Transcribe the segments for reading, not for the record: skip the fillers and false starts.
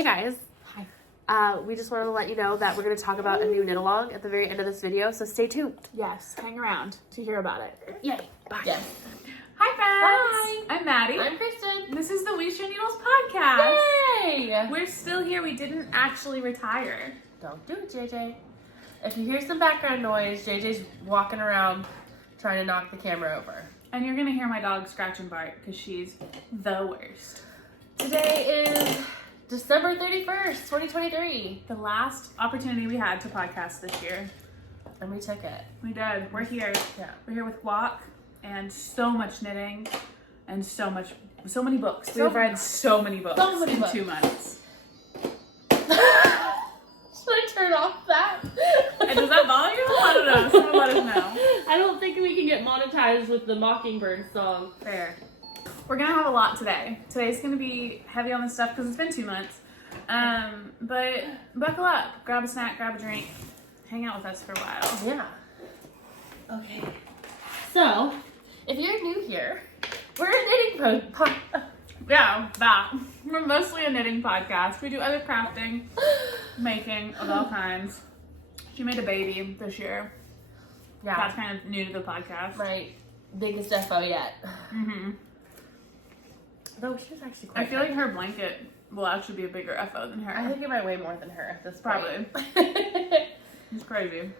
Hey guys. Hi. We just wanted to let you know that we're going to talk about a new knit-along at the very end of this video, so stay tuned. Yes, hang around to hear about it. Yay. Bye. Yes. Hi friends! Hi. I'm Maddie. I'm Christen. This is the We Share Needles podcast. Yay! We're still here. We didn't actually retire. Don't do it, JJ. If you hear some background noise, JJ's walking around trying to knock the camera over. And you're going to hear my dog scratch and bark because she's the worst. Today is December 31st, 2023. The last opportunity we had to podcast this year. And we took it. We did. We're here. Yeah. We're here with walk and so much knitting and so many books. So We've read so many books in 2 months. Should I turn off that? And does that bother you? I don't know. Someone let us know. I don't think we can get monetized with the Mockingbird song. Fair. We're gonna have a lot today. Today's gonna be heavy on the stuff because it's been 2 months. But buckle up, grab a snack, grab a drink, hang out with us for a while. Yeah. Okay. So, if you're new here, we're a knitting Yeah, that. We're mostly a knitting podcast. We do other crafting, making of all kinds. She made a baby this year. Yeah. That's kind of new to the podcast. My biggest FO yet. Mm-hmm. Though she's actually quite I feel like her blanket will actually be a bigger FO than her. I think it might weigh more than her at this Probably. point. It's crazy.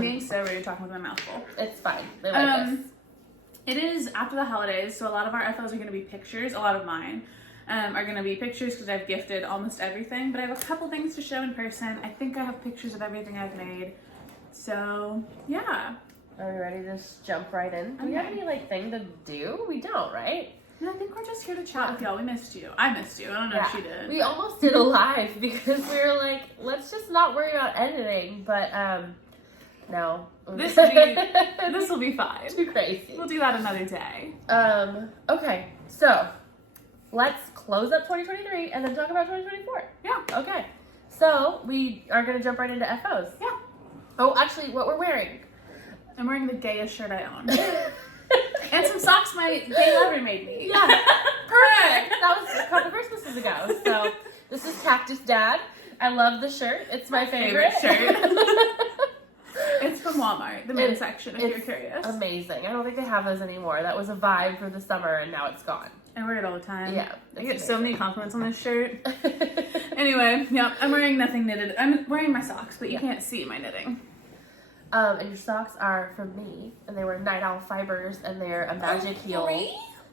Being so ready to talk with my mouth full. It's fine. They like us. It is after the holidays, so a lot of our FOs are going to be pictures. A lot of mine are going to be pictures because I've gifted almost everything, but I have a couple things to show in person. I think I have pictures of everything I've made. So, yeah. Are we ready to just jump right in? Do we have Okay. any thing to do? We don't, right? No, I think we're just here to chat with y'all. We missed you. I missed you. I don't know if she did. We almost did a live because we were like, let's just not worry about editing, but no. This will be fine. Too crazy. We'll do that another day. Okay, so let's close up 2023 and then talk about 2024. Yeah. Okay, so we are going to jump right into FOs. Yeah. Oh, actually, what we're wearing. I'm wearing the gayest shirt I own. And some socks my gay lover made me. Yeah, correct. That was a couple Christmases ago. So this is Cactus Dad. I love the shirt. It's my favorite shirt. It's from Walmart, the men's section, if you're curious. Amazing. I don't think they have those anymore. That was a vibe for the summer, and now it's gone. I wear it all the time. Yeah. I get so many compliments on this shirt. Anyway, yeah, I'm wearing nothing knitted. I'm wearing my socks, but you can't see my knitting. And your socks are from me, and they were Nightowl fibers, and they're a magic heel.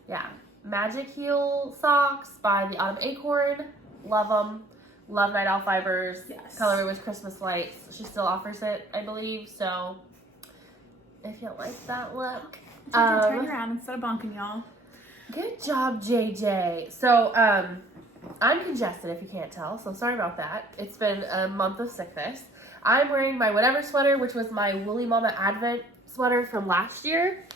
Yeah, magic heel socks by the Autumn Acorn. Love them. Love Nightowl fibers. Yes. Colorway was Christmas lights. She still offers it, I believe. So if you like that look, Turn around instead of bonking y'all. good job, JJ. So I'm congested, if you can't tell. So sorry about that. It's been a month of sickness. I'm wearing my whatever sweater, which was my Woolly Mama Advent sweater from last year.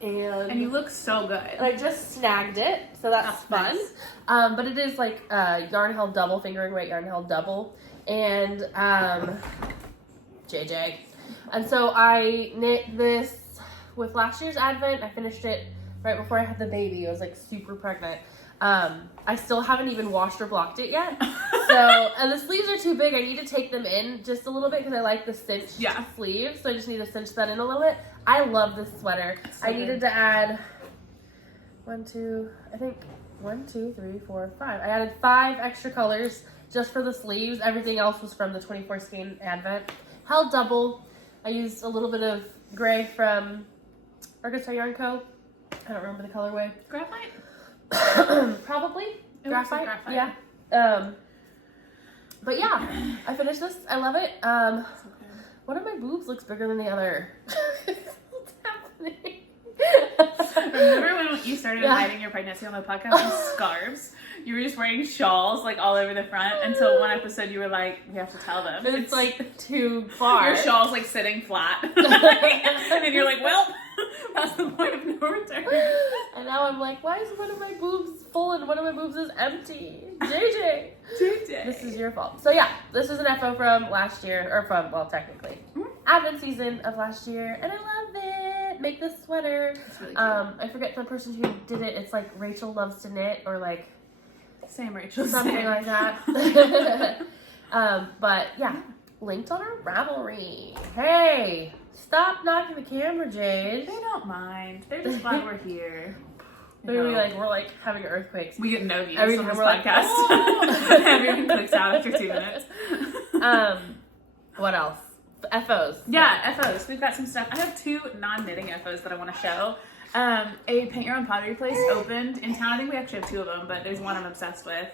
And you look so good. I just snagged it, so that's fun. Nice. But it is like yarn held double, fingering weight yarn held double, and JJ. And so I knit this with last year's Advent. I finished it right before I had the baby. I was like super pregnant. I still haven't even washed or blocked it yet. So, and the sleeves are too big. I need to take them in just a little bit because I like the cinched sleeves. So I just need to cinch that in a little bit. I love this sweater. So I needed to add 1, 2, 3, 4, 5. I added 5 extra colors just for the sleeves. Everything else was from the 24 skein Advent. Held double. I used a little bit of gray from Arkansas Yarn Co. I don't remember the colorway. Graphite? Probably. It looks like Graphite. graphite. Yeah. But yeah, I finished this. I love it. One of my boobs looks bigger than the other. What's happening? Remember when you started hiding your pregnancy on the podcast in scarves? You were just wearing shawls like all over the front until one episode you were like, we have to tell them. It's like too far. Your shawl's like sitting flat. And you're like, well, that's the point of no return. And now I'm like, why is one of my boobs full and one of my boobs is empty? JJ. This is your fault. So yeah, this is an FO from last year, or from, well, technically, Advent season of last year, and I love it. Make this sweater. It's really cute. I forget the person who did it. It's like Rachel Loves to Knit, or like Same, Rachel. Something same. like that. But yeah, linked on our Ravelry. Hey, stop knocking the camera, Jade. They don't mind. They're just glad we're here. Maybe we're like having earthquakes. We get no views Every on time this we're like, podcast. "Oh!" Everyone clicks out after 2 minutes. What else? FOs. Yeah, FOs. We've got some stuff. I have 2 non-knitting FOs that I want to show. A paint your own pottery place opened in town. I think we actually have 2 of them, but there's one I'm obsessed with.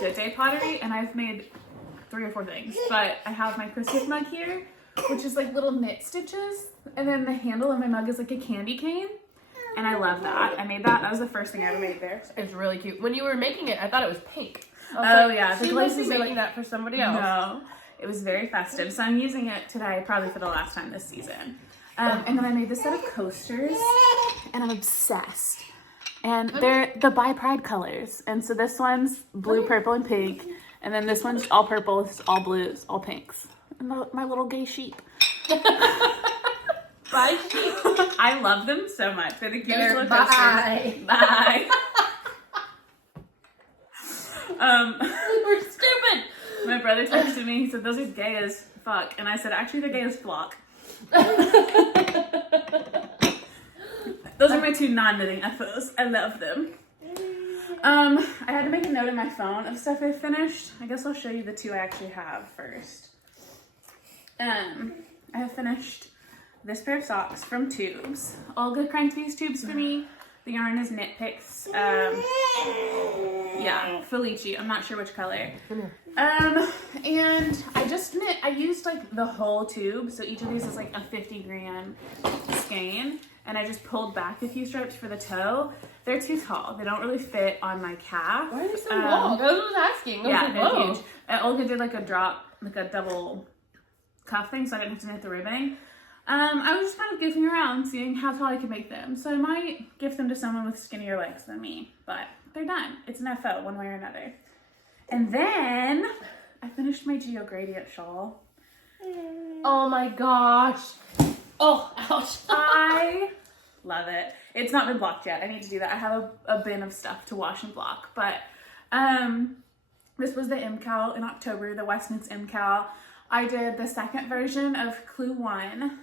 Good Day Pottery, and I've made 3 or 4 things. But I have my Christmas mug here, which is like little knit stitches, and then the handle of my mug is like a candy cane. And I love that. I made that. That was the first thing I ever made there. It's really cute. When you were making it, I thought it was pink. I was Oh like, yeah, she must be making that for somebody else. No, it was very festive. So I'm using it today, probably for the last time this season. And then I made this set of coasters, and I'm obsessed. And they're the By Pride colors. And so this one's blue, purple, and pink. And then this one's all purple, this is all blues, all pinks. And my little gay sheep. Bye, sheep. I love them so much. They're the cutest little coasters. Bye. Bye. We're stupid. My brother texted me, he said, those are gay as fuck. And I said, actually, they're gay as flock. Those are my 2 non-knitting FOs. I love them. I had to make a note in my phone of stuff I finished. I guess I'll show you the 2 I actually have first. I have finished this pair of socks from Tubes. Olga cranked these tubes for me. The yarn is Knit Picks. Yeah, Felici. I'm not sure which color. And I just knit. I used like the whole tube, so each of these is like a 50-gram skein, and I just pulled back a few stripes for the toe. They're too tall. They don't really fit on my calf. Why are they so long? I was asking. Yeah, like, they're whoa. huge. And Olga did like a drop, like a double cuff thing, so I didn't have to knit the ribbing. I was just kind of goofing around, seeing how tall I could make them. So I might gift them to someone with skinnier legs than me, but they're done. It's an FO one way or another. And then I finished my Geogradient shawl. Oh my gosh. Oh, ouch. I love it. It's not been blocked yet. I need to do that. I have a bin of stuff to wash and block, but this was the MKAL in October, the West Knits MKAL. I did the second version of Clue 1,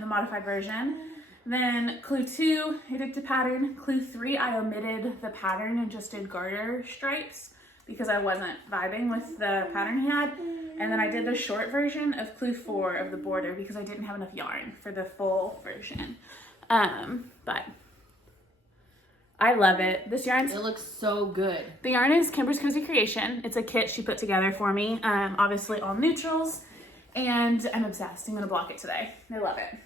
the modified version. Then Clue 2, I did the pattern. Clue 3, I omitted the pattern and just did garter stripes because I wasn't vibing with the pattern he had. And then I did the short version of Clue 4 of the border because I didn't have enough yarn for the full version. But I love it. This yarn's... It looks so good. The yarn is Kimber's Cozy Creation. It's a kit she put together for me. Obviously all neutrals. And I'm obsessed. I'm going to block it today. I love it.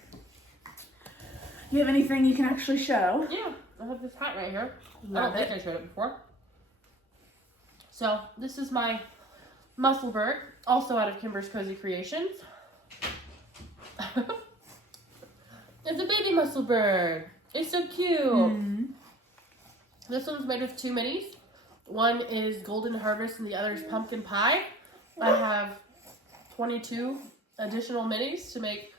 You have anything you can actually show? Yeah, I have this hat right here. I Love don't think I showed it before. So this is my Musselburgh, also out of Kimber's Cozy Creations. It's a baby Musselburgh. It's so cute. Mm-hmm. This one's made with 2 minis. One is Golden Harvest and the other is Pumpkin Pie. I have 22 additional minis to make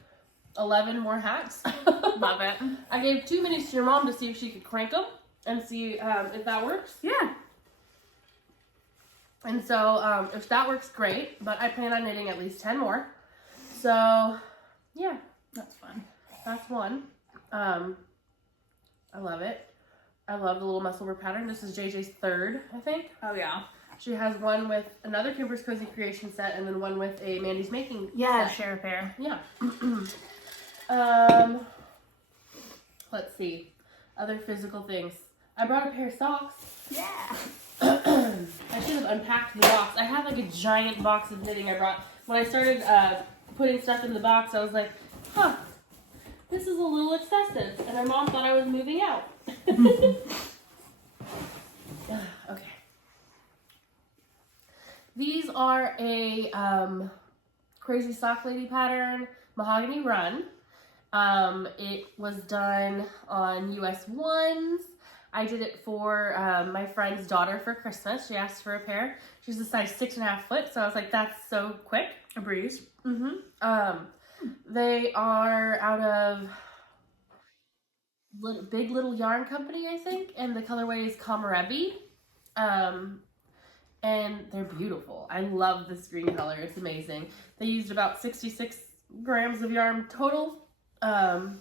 11 more hats. Love it. I gave 2 minis to your mom to see if she could crank them and see if that works. Yeah. And so if that works, great. But I plan on knitting at least 10 more. So yeah, That's fun. that's one. I love it. I love the little Musselburgh pattern. This is JJ's 3rd, I think. Oh, yeah. She has one with another Kimber's Cozy Creation set and then one with a Mandy's Making Yeah, set. share a pair. Yeah. Let's see. Other physical things. I brought a pair of socks. Yeah. I should have unpacked the box. I have like a giant box of knitting I brought. When I started putting stuff in the box, I was like, huh, this is a little excessive. And my mom thought I was moving out. Okay. These are a Crazy Sock Lady pattern, Mahogany Run. It was done on US 1s. I did it for my friend's daughter for Christmas. She asked for a pair. She's a size 6.5 foot, so I was like, that's so quick. A breeze. Mm-hmm. They are out of Big Little Yarn Company, I think, and the colorway is Kamarebi. And they're beautiful. I love this green color. It's amazing. They used about 66 grams of yarn total. I'm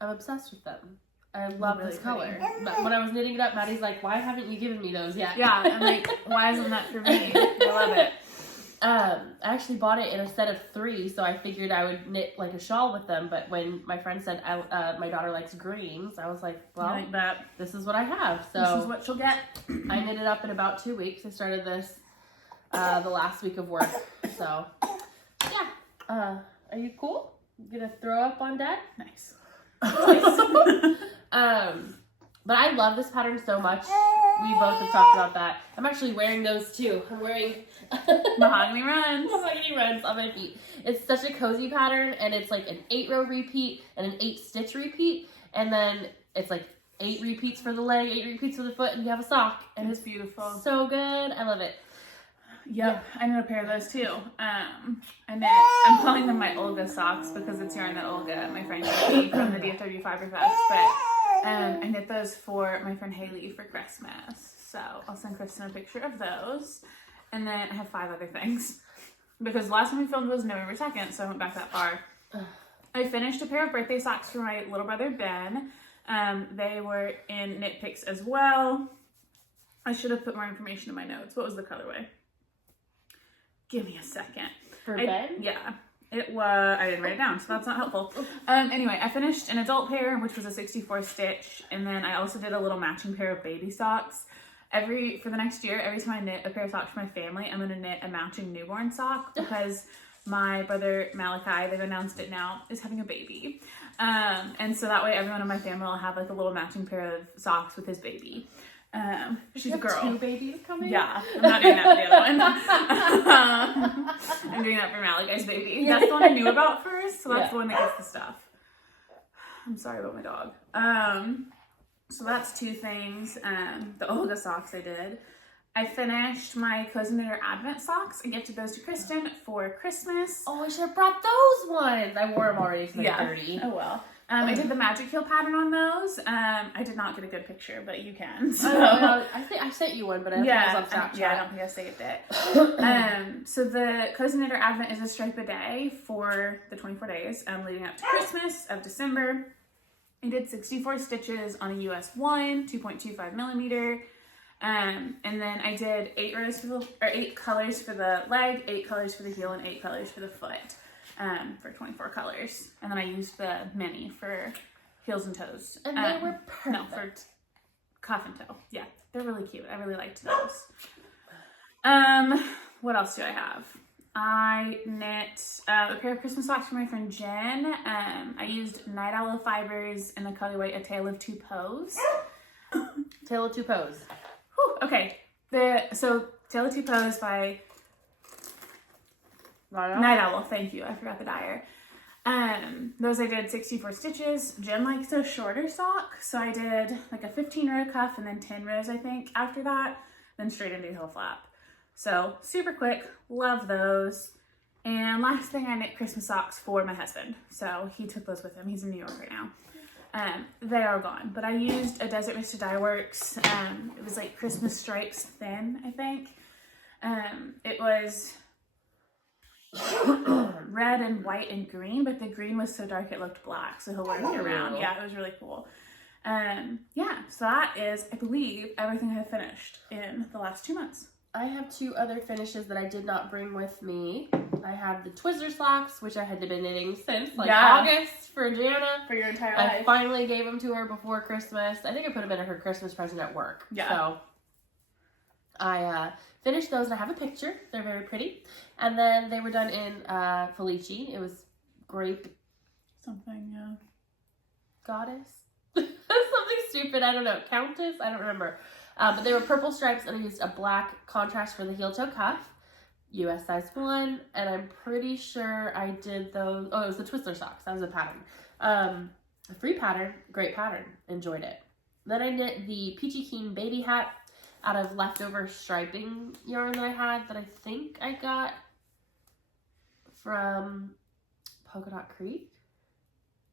obsessed with them. I love Really this color. pretty. But when I was knitting it up, Maddie's like, why haven't you given me those yet? Yeah, I'm like, why isn't that for me? I love it. I actually bought it in a set of 3, so I figured I would knit like a shawl with them. But when my friend said my daughter likes greens, I was like, well, I like that. this is what I have. So This is what she'll get. I knitted up in about 2 weeks. I started this the last week of work. So yeah, are you cool? You gonna throw up on Dad? Nice. But I love this pattern so much. We both have talked about that. I'm actually wearing those too. I'm wearing Mahogany runs. Mahogany runs on my feet. It's such a cozy pattern, and it's like an 8-row repeat and an 8-stitch repeat, and then it's like 8 repeats for the leg, 8 repeats for the foot, and you have a sock. And It's beautiful. so good. I love it. Yep, I knit a pair of those too. I'm calling them my Olga socks because it's yarn that Olga, my friend Haley from the DFW Fiberfest, but I knit those for my friend Haley for Christmas. So I'll send Kristen a picture of those. And then I have 5 other things because the last time we filmed was November 2nd, so I went back that far. I finished a pair of birthday socks for my little brother Ben. They were in knit picks as well. I should have put more information in my notes. What was the colorway? Give me a second. For Ben? Yeah. It was, I didn't write it down, so that's not helpful. Anyway, I finished an adult pair, which was a 64 stitch, and then I also did a little matching pair of baby socks. For the next year, every time I knit a pair of socks for my family, I'm going to knit a matching newborn sock because my brother Malachi, they've announced it now, is having a baby. And so that way everyone in my family will have like a little matching pair of socks with his baby. She's a girl. 2 babies coming? Yeah, I'm not doing that for the other one. I'm doing that for Malachi's baby. That's the one I knew about first, so that's the one that gets the stuff. I'm sorry about my dog. So that's 2 things. The Olga socks I did. I finished my Cozy Knitter Advent socks. I gifted those to Kristen for Christmas. Oh, I should have brought those ones. I wore them already because they're dirty. Oh well. I did the magic heel pattern on those. I did not get a good picture, but you can. So. I think I sent you one, but I don't think it was on Snapchat. I don't think I saved it. So the Cozy Knitter Advent is a stripe a day for the 24 days leading up to Christmas of December. I did 64 stitches on a US 1, 2.25 millimeter. And then I did 8 colors for the leg, 8 colors for the heel, and 8 colors for the foot. For 24 colors. And then I used the mini for heels and toes. And they were perfect. No, for cuff and toe. Yeah, they're really cute. I really liked those. What else do I have? I knit a pair of Christmas socks for my friend Jen. I used Nightowl fibers in the colorway A Tale of Two Pose. Tale of Two Pose. Whew, okay. So Tale of Two Pose by Nightowl, thank you. I forgot the dyer. Those I did 64 stitches. Jen likes a shorter sock, so I did like a 15-row cuff and then 10 rows, I think, after that, then straight into heel flap. So super quick, love those. And last thing, I knit Christmas socks for my husband. So he took those with him. He's in New York right now. They are gone, but I used a Desert Vista Dyeworks. It was like Christmas stripes thin, I think. It was red and white and green, but the green was so dark it looked black, so he'll wear it around. Yeah, it was really cool. Yeah, so that is, I believe, everything I have finished in the last 2 months. I have 2 other finishes that I did not bring with me. I have the Twizzler socks, which I had been knitting since August for Jana. For your entire I life. finally gave them to her before Christmas. I think I put them in her Christmas present at work. Yeah. So I finished those and I have a picture. They're very pretty. And then they were done in Felici. It was grape Something, goddess. Something stupid. I don't know. Countess? I don't remember. But they were purple stripes and I used a black contrast for the heel toe cuff. US size 1. And I'm pretty sure I did those. Oh, it was the Twizzler socks. That was a pattern. A free pattern. Great pattern. Enjoyed it. Then I knit the Peachy Keen baby hat out of leftover striping yarn that I had that I think I got from Polka Dot Creek.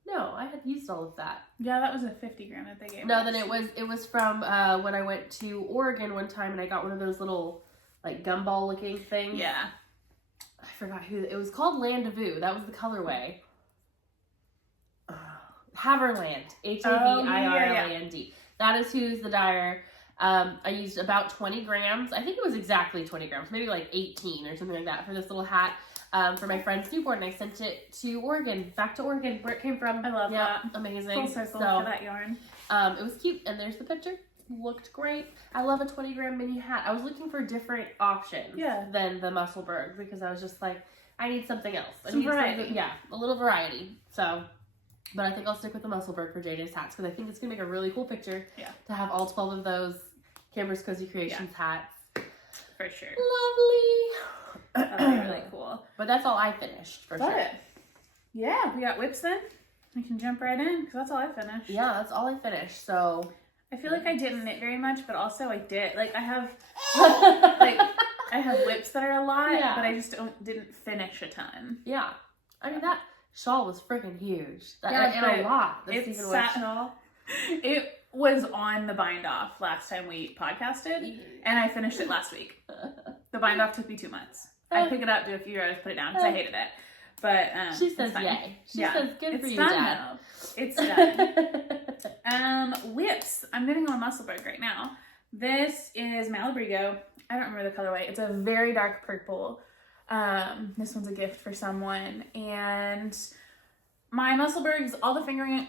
No, I had used all of that. Yeah, that was a 50 gram that they gave No, us. then it was from when I went to Oregon one time and I got one of those little like gumball looking things. Yeah. I forgot who it was called. Landezvous. That was the colorway. Havirland. Havirland. That is who's the dyer. I used about 20 grams. I think it was exactly 20 grams, maybe like 18 or something like that for this little hat. For my friend's newborn, and I sent it to Oregon, back to Oregon, where it came from. I love that. Amazing. Full circle for that yarn. It was cute, and there's the picture. Looked great. I love a 20 gram mini hat. I was looking for different options than the Musselburgh because I was just like, I need something else. Some variety. Yeah, a little variety. So, but I think I'll stick with the Musselburgh for JJ's hats because I think it's going to make a really cool picture to have all 12 of those Kimber's Cozy Creations hats. For sure. Lovely. That'll be really cool. But that's all I finished for sure. Yeah, we got whips then. We can jump right in because that's all I finished. Yeah, that's all I finished. So I feel like I didn't knit very much, but also I did. Like I have I have whips that are a lot, but I just didn't finish a ton. Yeah. I mean that shawl was freaking huge. And a lot. It was on the bind off last time we podcasted, and I finished it last week. The bind off took me 2 months. I pick it up, do a few rows, put it down because I hated it. But she says yay. She says good for you, Dad. It's done. Whips. I'm knitting on Musselburgh right now. This is Malabrigo. I don't remember the colorway. It's a very dark purple. This one's a gift for someone. And my Musselburghs, all the fingering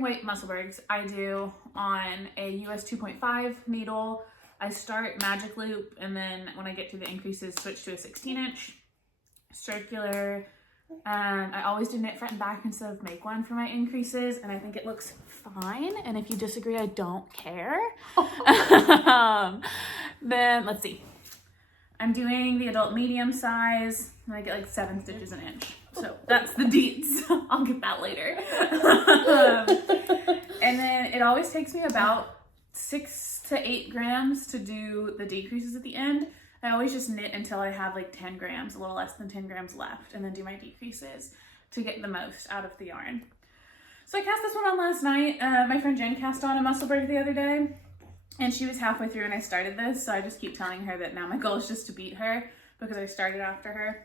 weight Musselburghs, I do on a US 2.5 needle. I start magic loop, and then when I get to the increases, switch to a 16-inch circular. I always do knit front and back instead of make one for my increases, and I think it looks fine. And if you disagree, I don't care. Then let's see. I'm doing the adult medium size, and I get like 7 stitches an inch. So that's the deets. I'll get that later. And then it always takes me about 6 to 8 grams to do the decreases at the end. I always just knit until I have like 10 grams, a little less than 10 grams left, and then do my decreases to get the most out of the yarn. So I cast this one on last night. My friend Jen cast on a Musselburgh the other day, and she was halfway through and I started this, so I just keep telling her that now my goal is just to beat her because I started after her.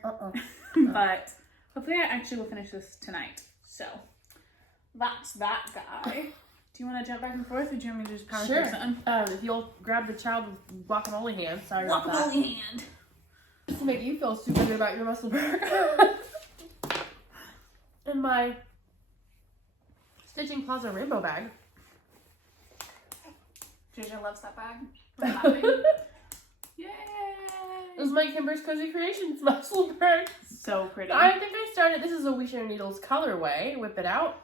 But hopefully I actually will finish this tonight. So that's that guy. Do you want to jump back and forth, or do you want me to just power through something? If you'll grab the child with guacamole hand. Sorry about that. Guacamole hand. Just to make you feel super good about your Musselburgh. In my Stitching Plaza rainbow bag. JJ loves that bag. We're laughing. Yay! This is my Kimber's Cozy Creations Musselburgh. So pretty. I think I started, this is a We Share Needles colorway. Whip it out.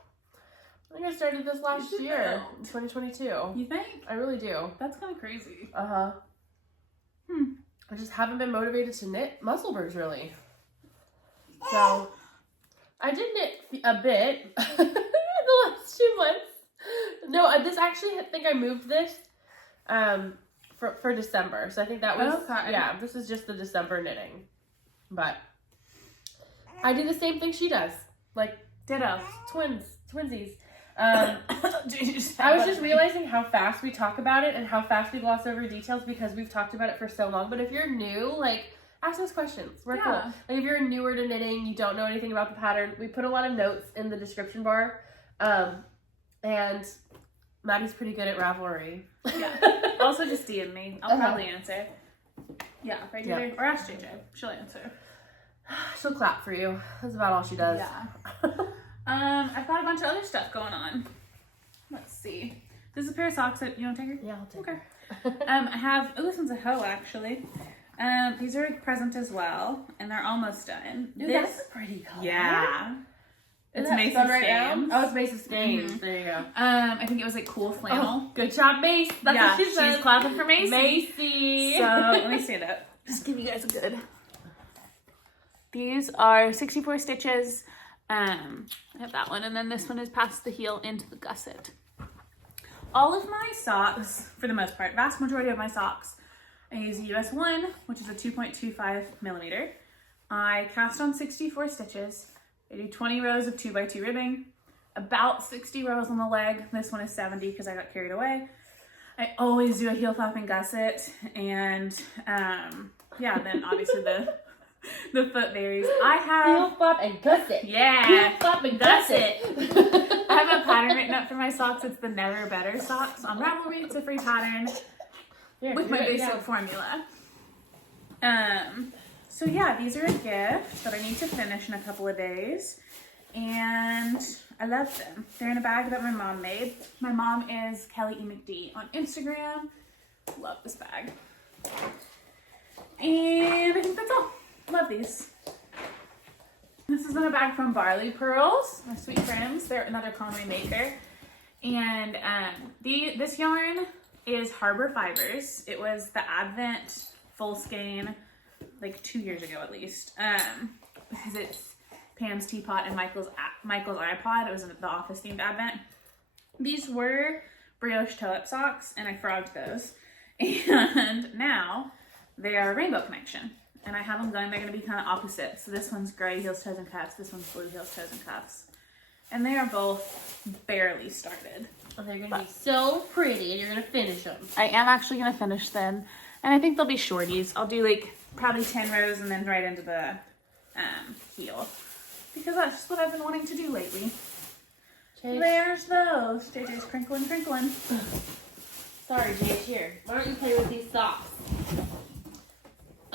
I think I started this last year, 2022. You think? I really do. That's kind of crazy. I just haven't been motivated to knit Musselburghs really. So I did knit a bit the last 2 months. No, this actually, I think I moved this for December. So I think that was, this is just the December knitting. But I do the same thing she does. Like, ditto. Twinsies. I was just realizing how fast we talk about it and how fast we gloss over details because we've talked about it for so long. But if you're new, like, ask us questions. We're cool. Like, if you're newer to knitting, you don't know anything about the pattern, we put a lot of notes in the description bar. And Maddie's pretty good at Ravelry. Yeah. Also just DM me. I'll probably answer. Yeah, right here. Or ask JJ. She'll answer. She'll clap for you. That's about all she does. Yeah. I've got a bunch of other stuff going on. Let's see. This is a pair of socks that you want to take her? Yeah, I'll take her. I have, this one's a hoe actually. These are a present as well, and they're almost done. Dude, that's a pretty color. Yeah. It's Mace's Skeins. Oh, it's Mace's Skeins. There you go. I think it was like cool flannel. Oh, good job, Mace. That's what she said. She's clapping for Macy. Macy. So let me stand up. Just give you guys a good. These are 64 stitches. I have that one, and then this one is past the heel into the gusset. All of my socks, for the most part, vast majority of my socks, I use a US 1, which is a 2.25 millimeter. I cast on 64 stitches. I do 20 rows of 2x2 ribbing. about 60 rows on the leg. This one is 70 because I got carried away. I always do a heel flap and gusset, and yeah, then obviously the foot varies. I have Heel flap and gusset. yeah, Heel flap and gusset. I have a pattern written up for my socks. It's the Never Better socks on Ravelry. It's a free pattern with my basic formula. So yeah, these are a gift that I need to finish in a couple of days, and I love them. They're in a bag that my mom made. My mom is Kelly E. McD on Instagram. Love this bag. And I think that's all. Love these. This is in a bag from Barley Pearls, my sweet friends. They're another Conway maker. And this yarn is Harbor Fibers. It was the Advent full skein like 2 years ago at least. Because it's Pam's teapot and Michael's iPod. It was the office themed Advent. These were brioche toe-up socks, and I frogged those. And now they are Rainbow Connection. And I have them going, they're going to be kind of opposite. So this one's gray heels, toes, and cuffs. This one's blue heels, toes, and cuffs. And they are both barely started. And they're going to be so pretty, and you're going to finish them. I am actually going to finish them. And I think they'll be shorties. I'll do like probably 10 rows and then right into the heel. Because that's just what I've been wanting to do lately. There's those. JJ's crinkling. Sorry, Jay, here. Why don't you play with these socks?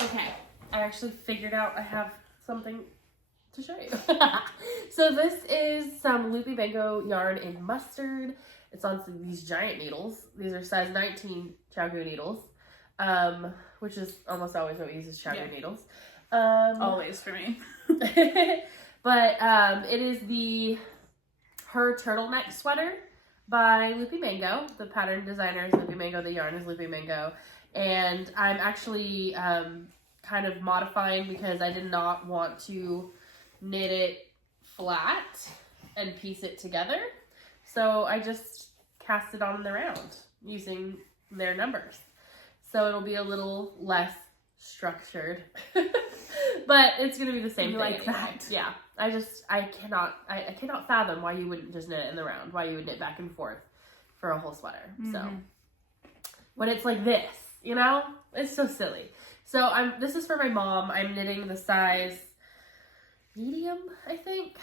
Okay. I actually figured out I have something to show you. So this is some Loopy Mango yarn in mustard. It's on these giant needles. These are size 19 Chowgu needles, which is almost always what we use is Chowgu needles. Always for me. But it is the Her Turtleneck Sweater by Loopy Mango. The pattern designer is Loopy Mango. The yarn is Loopy Mango. And I'm actually kind of modifying because I did not want to knit it flat and piece it together. So I just cast it on the round using their numbers. So it'll be a little less structured. But it's going to be the same thing. Like that. Yeah. I cannot fathom why you wouldn't just knit it in the round, why you would knit back and forth for a whole sweater. Mm-hmm. So when it's like this, you know, it's so silly. So this is for my mom. I'm knitting the size medium, I think.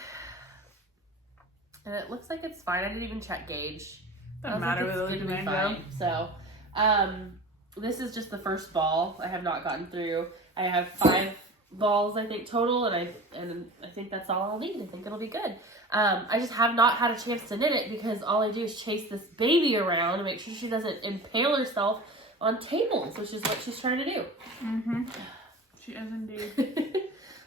And it looks like it's fine. I didn't even check gauge. Doesn't matter with it's gonna be fine. So, this is just the first ball. I have not gotten through. I have 5 balls, I think, total, and I think that's all I'll need. I think it'll be good. I just have not had a chance to knit it because all I do is chase this baby around and make sure she doesn't impale herself on tables, which is what she's trying to do. Mm-hmm. She is indeed.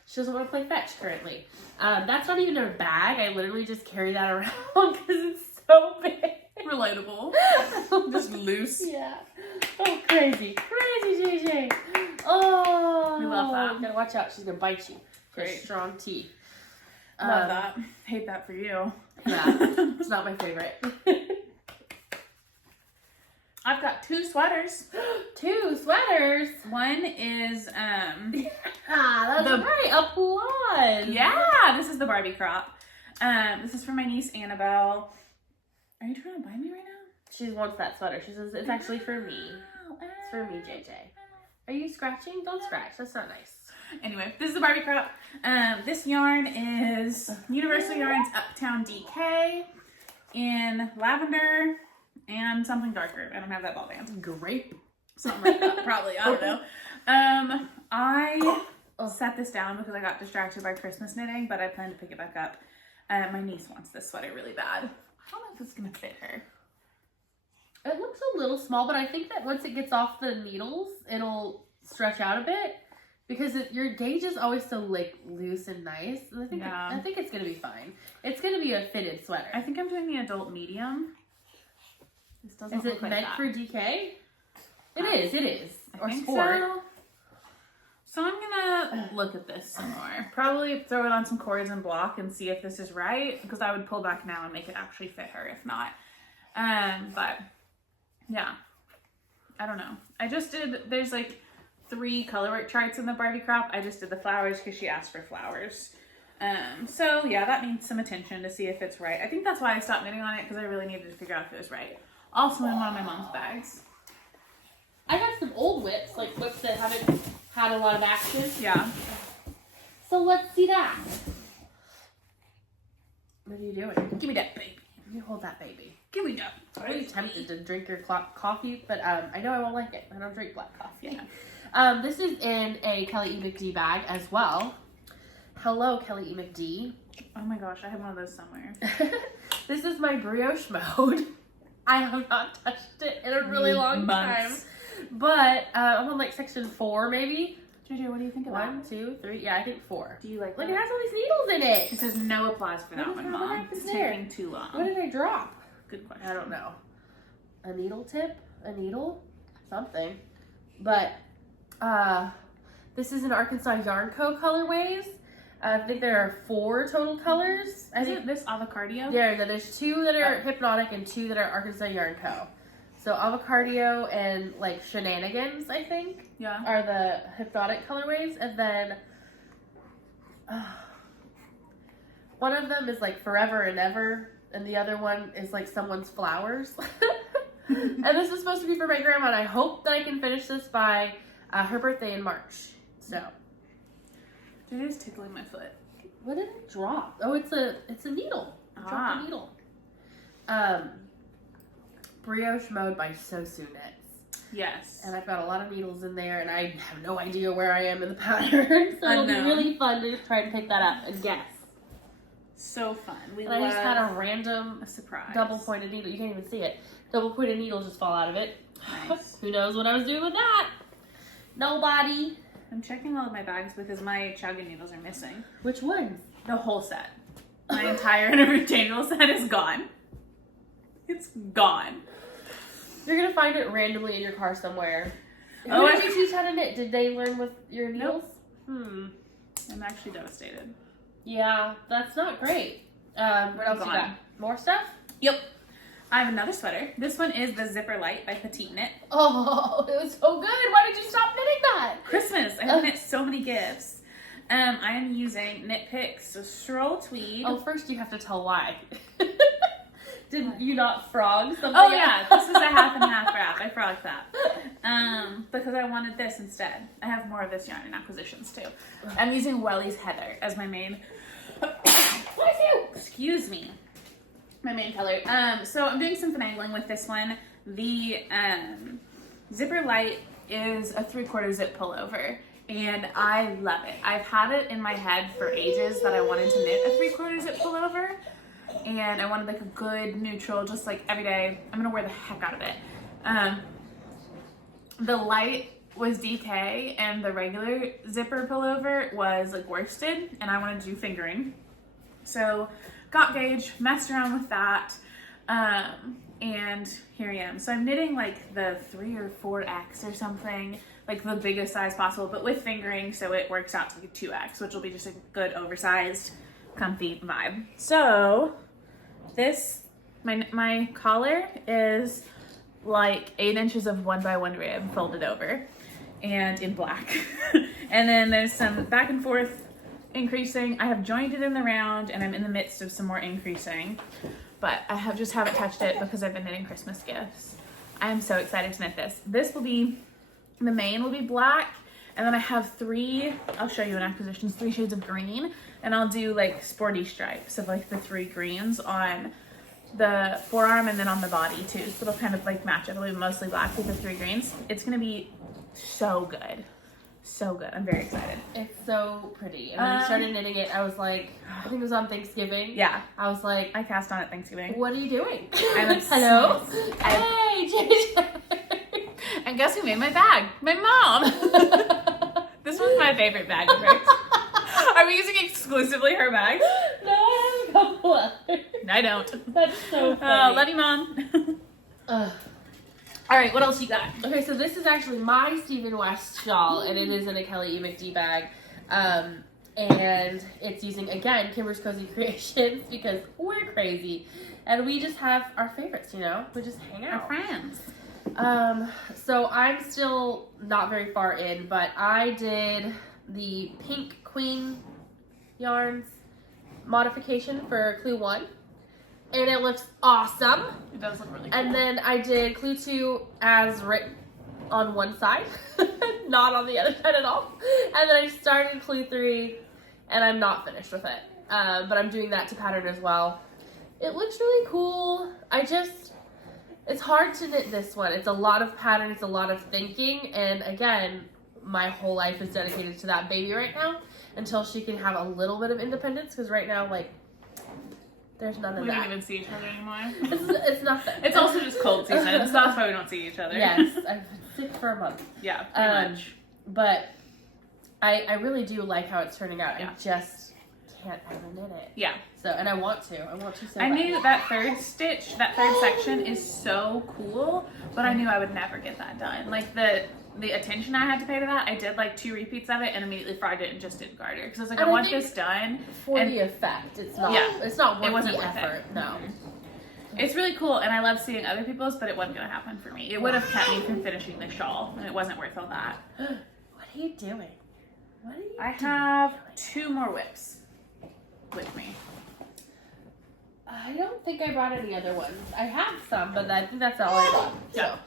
She doesn't want to play fetch currently. That's not even in a bag. I literally just carry that around because it's so big. Relatable. Just loose. Yeah. Oh, crazy. Crazy, JJ. Oh. We love that. You gotta watch out. She's gonna bite you. Great. Strong teeth. Love that. Hate that for you. Yeah. It's not my favorite. I've got 2 sweaters. 2 sweaters? One is, that's right. Applause. Yeah, this is the Barbie crop. This is for my niece, Annabelle. Are you trying to buy me right now? She wants that sweater. She says, it's actually for me. It's for me, JJ. Are you scratching? Don't scratch. That's not nice. Anyway, this is the Barbie crop. This yarn is Universal Yarns Uptown DK in lavender and something darker. I don't have that ball band. Grape. Something like that, probably. I don't know. I set this down because I got distracted by Christmas knitting, but I plan to pick it back up. My niece wants this sweater really bad. I don't know if it's going to fit her. It looks a little small, but I think that once it gets off the needles, it'll stretch out a bit because your gauge is always so like loose and nice. And I think it's going to be fine. It's going to be a fitted sweater. I think I'm doing the adult medium. This doesn't Is look it like meant that. for DK? It is. I think so. So I'm gonna look at this some more. Probably throw it on some cords and block and see if this is right, because I would pull back now and make it actually fit her if not. But yeah, I don't know. I just did, there's like 3 colorwork charts in the Barbie crop. I just did the flowers because she asked for flowers. So yeah, that needs some attention to see if it's right. I think that's why I stopped knitting on it, because I really needed to figure out if it was right. Also in one of my mom's bags. I got some old whips, like whips that haven't had a lot of action. Yeah. So let's see that. What are you doing? Give me that baby. You hold that baby. Give me that. I'm really tempted to drink your coffee, but I know I won't like it. I don't drink black coffee. Yeah. This is in a Kelly E. McD bag as well. Hello, Kelly E. McD. Oh my gosh, I have one of those somewhere. This is my brioche mode. I have not touched it in a really long time. But I'm on like section 4 maybe. JJ, what do you think of that? 1, 2, 3. Yeah, I think 4. Do you like Look, that? it has all these needles in it. It says no applause for that What one, the Mom. heck is It's there? taking too long. What did I drop? Good question. I don't know. A needle tip? A needle? Something. But this is an Arkansas Yarn Co. colorways. I think there are 4 total colors. I think this avocado? there's 2 that are Hypnotic and 2 that are Arkansas Yarn Co. So Avocado and like Shenanigans, I think, Yeah. are the Hypnotic colorways. And then one of them is like Forever and Ever, and the other one is like Someone's Flowers. And this is supposed to be for my grandma, and I hope that I can finish this by her birthday in March. So It is tickling my foot. what did I drop? Oh, it's a needle. I dropped a needle. Brioche Mode by Sosu Knits. Yes. And I've got a lot of needles in there, and I have no idea where I am in the pattern. So it'll be Unknown. really fun to try and pick that up and guess. So fun. And I just had a random a surprise. double-pointed needle. You can't even see it. Double-pointed needle just fall out of it. Nice. Who knows what I was doing with that? Nobody. I'm checking all of my bags because my chugging needles are missing. Which ones? The whole set. My entire interchangeable set is gone. It's gone. You're gonna find it randomly in your car somewhere. Oh, Who did you teach how to knit? Did they learn with your needles? I'm actually devastated. Yeah, that's not great. What else you Gone. got? More stuff? Yep. I have another sweater. This one is the Zipper Light by Petite Knit. Oh, it was so good. Why did you stop knitting that? Christmas. I have knit so many gifts. I am using Knit Picks Stroll Tweed. Oh, first you have to tell why. Did you not frog something? Oh yeah, this is a half and half wrap. I frogged that. Because I wanted this instead. I have more of this yarn in acquisitions too. I'm using Welly's Heather as my main. Excuse me. My main color. So I'm doing some finagling with this one. The Zipper Light is a 3/4 zip pullover, and I love it. I've had it in my head for ages that I wanted to knit a 3/4 zip pullover. And I wanted like a good neutral, just like every day. I'm gonna wear the heck out of it. The light was DK and the regular zipper pullover was like worsted, and I wanted to do fingering. So got gauge, messed around with that, and here I am. So I'm knitting like the 3 or 4X or something, like the biggest size possible, but with fingering, so it works out to like a 2X, which will be just a good oversized comfy vibe. So this, my collar is like 8 inches of 1x1 rib folded over and in black. And then there's some back and forth increasing. I have jointed in the round and I'm in the midst of some more increasing, but I haven't touched it because I've been knitting Christmas gifts. I am so excited to knit this. This will be, the main will be black, and then I have 3, I'll show you in acquisitions, 3 shades of green, and I'll do like sporty stripes of like the 3 greens on the forearm and then on the body too. So it'll kind of like match. It'll be mostly black with the 3 greens. It's gonna be so good. So good. I'm very excited. It's so pretty. And when you started knitting it, I was like, I think it was on Thanksgiving. Yeah. I was like, I cast on at Thanksgiving. what are you doing? I'm Hello? obsessed. Hey, JJ. And guess who made my bag? My mom. This was my favorite bag of hers. Are we using exclusively her bags? No, I have a couple others. I don't. That's so funny. Love you, Mom. All right, what else you got? Okay, so this is actually my Stephen West shawl, and it is in a Kelly E. McD bag. And it's using, again, Kimber's Cozy Creations, because we're crazy. And we just have our favorites, you know? We just hang out. Our friends. So I'm still not very far in, but I did the Pink Queen yarns. modification for clue 1. And it looks awesome. It does look really cool. And then I did clue 2 as written on one side, not on the other side at all. And then I started clue 3, and I'm not finished with it. But I'm doing that to pattern as well. It looks really cool. It's hard to knit this one. It's a lot of pattern, it's a lot of thinking, and again, my whole life is dedicated to that baby right now until she can have a little bit of independence, because right now, like, there's none of we that. don't even see each other anymore. It's nothing. It's also just cold season, so that's why we don't see each other. Yes, I've been sick for a month. Yeah, pretty much. But I really do like how it's turning out. Yeah. I just can't ever knit it. Yeah. So, and I want to so I bad. knew that third stitch, that third section is so cool, but I knew I would never get that done. Like the attention I had to pay to that, I did like 2 repeats of it and immediately fried it and just did garter. Because I was like, I want this done. For the effect, it's not worth the effort. No. It's really cool, and I love seeing other people's, but it wasn't going to happen for me. It would have kept me from finishing the shawl, and it wasn't worth all that. What are you doing? I have 2 more whips with me. I don't think I brought any other ones. I have some, but I think that's all I got. Yeah.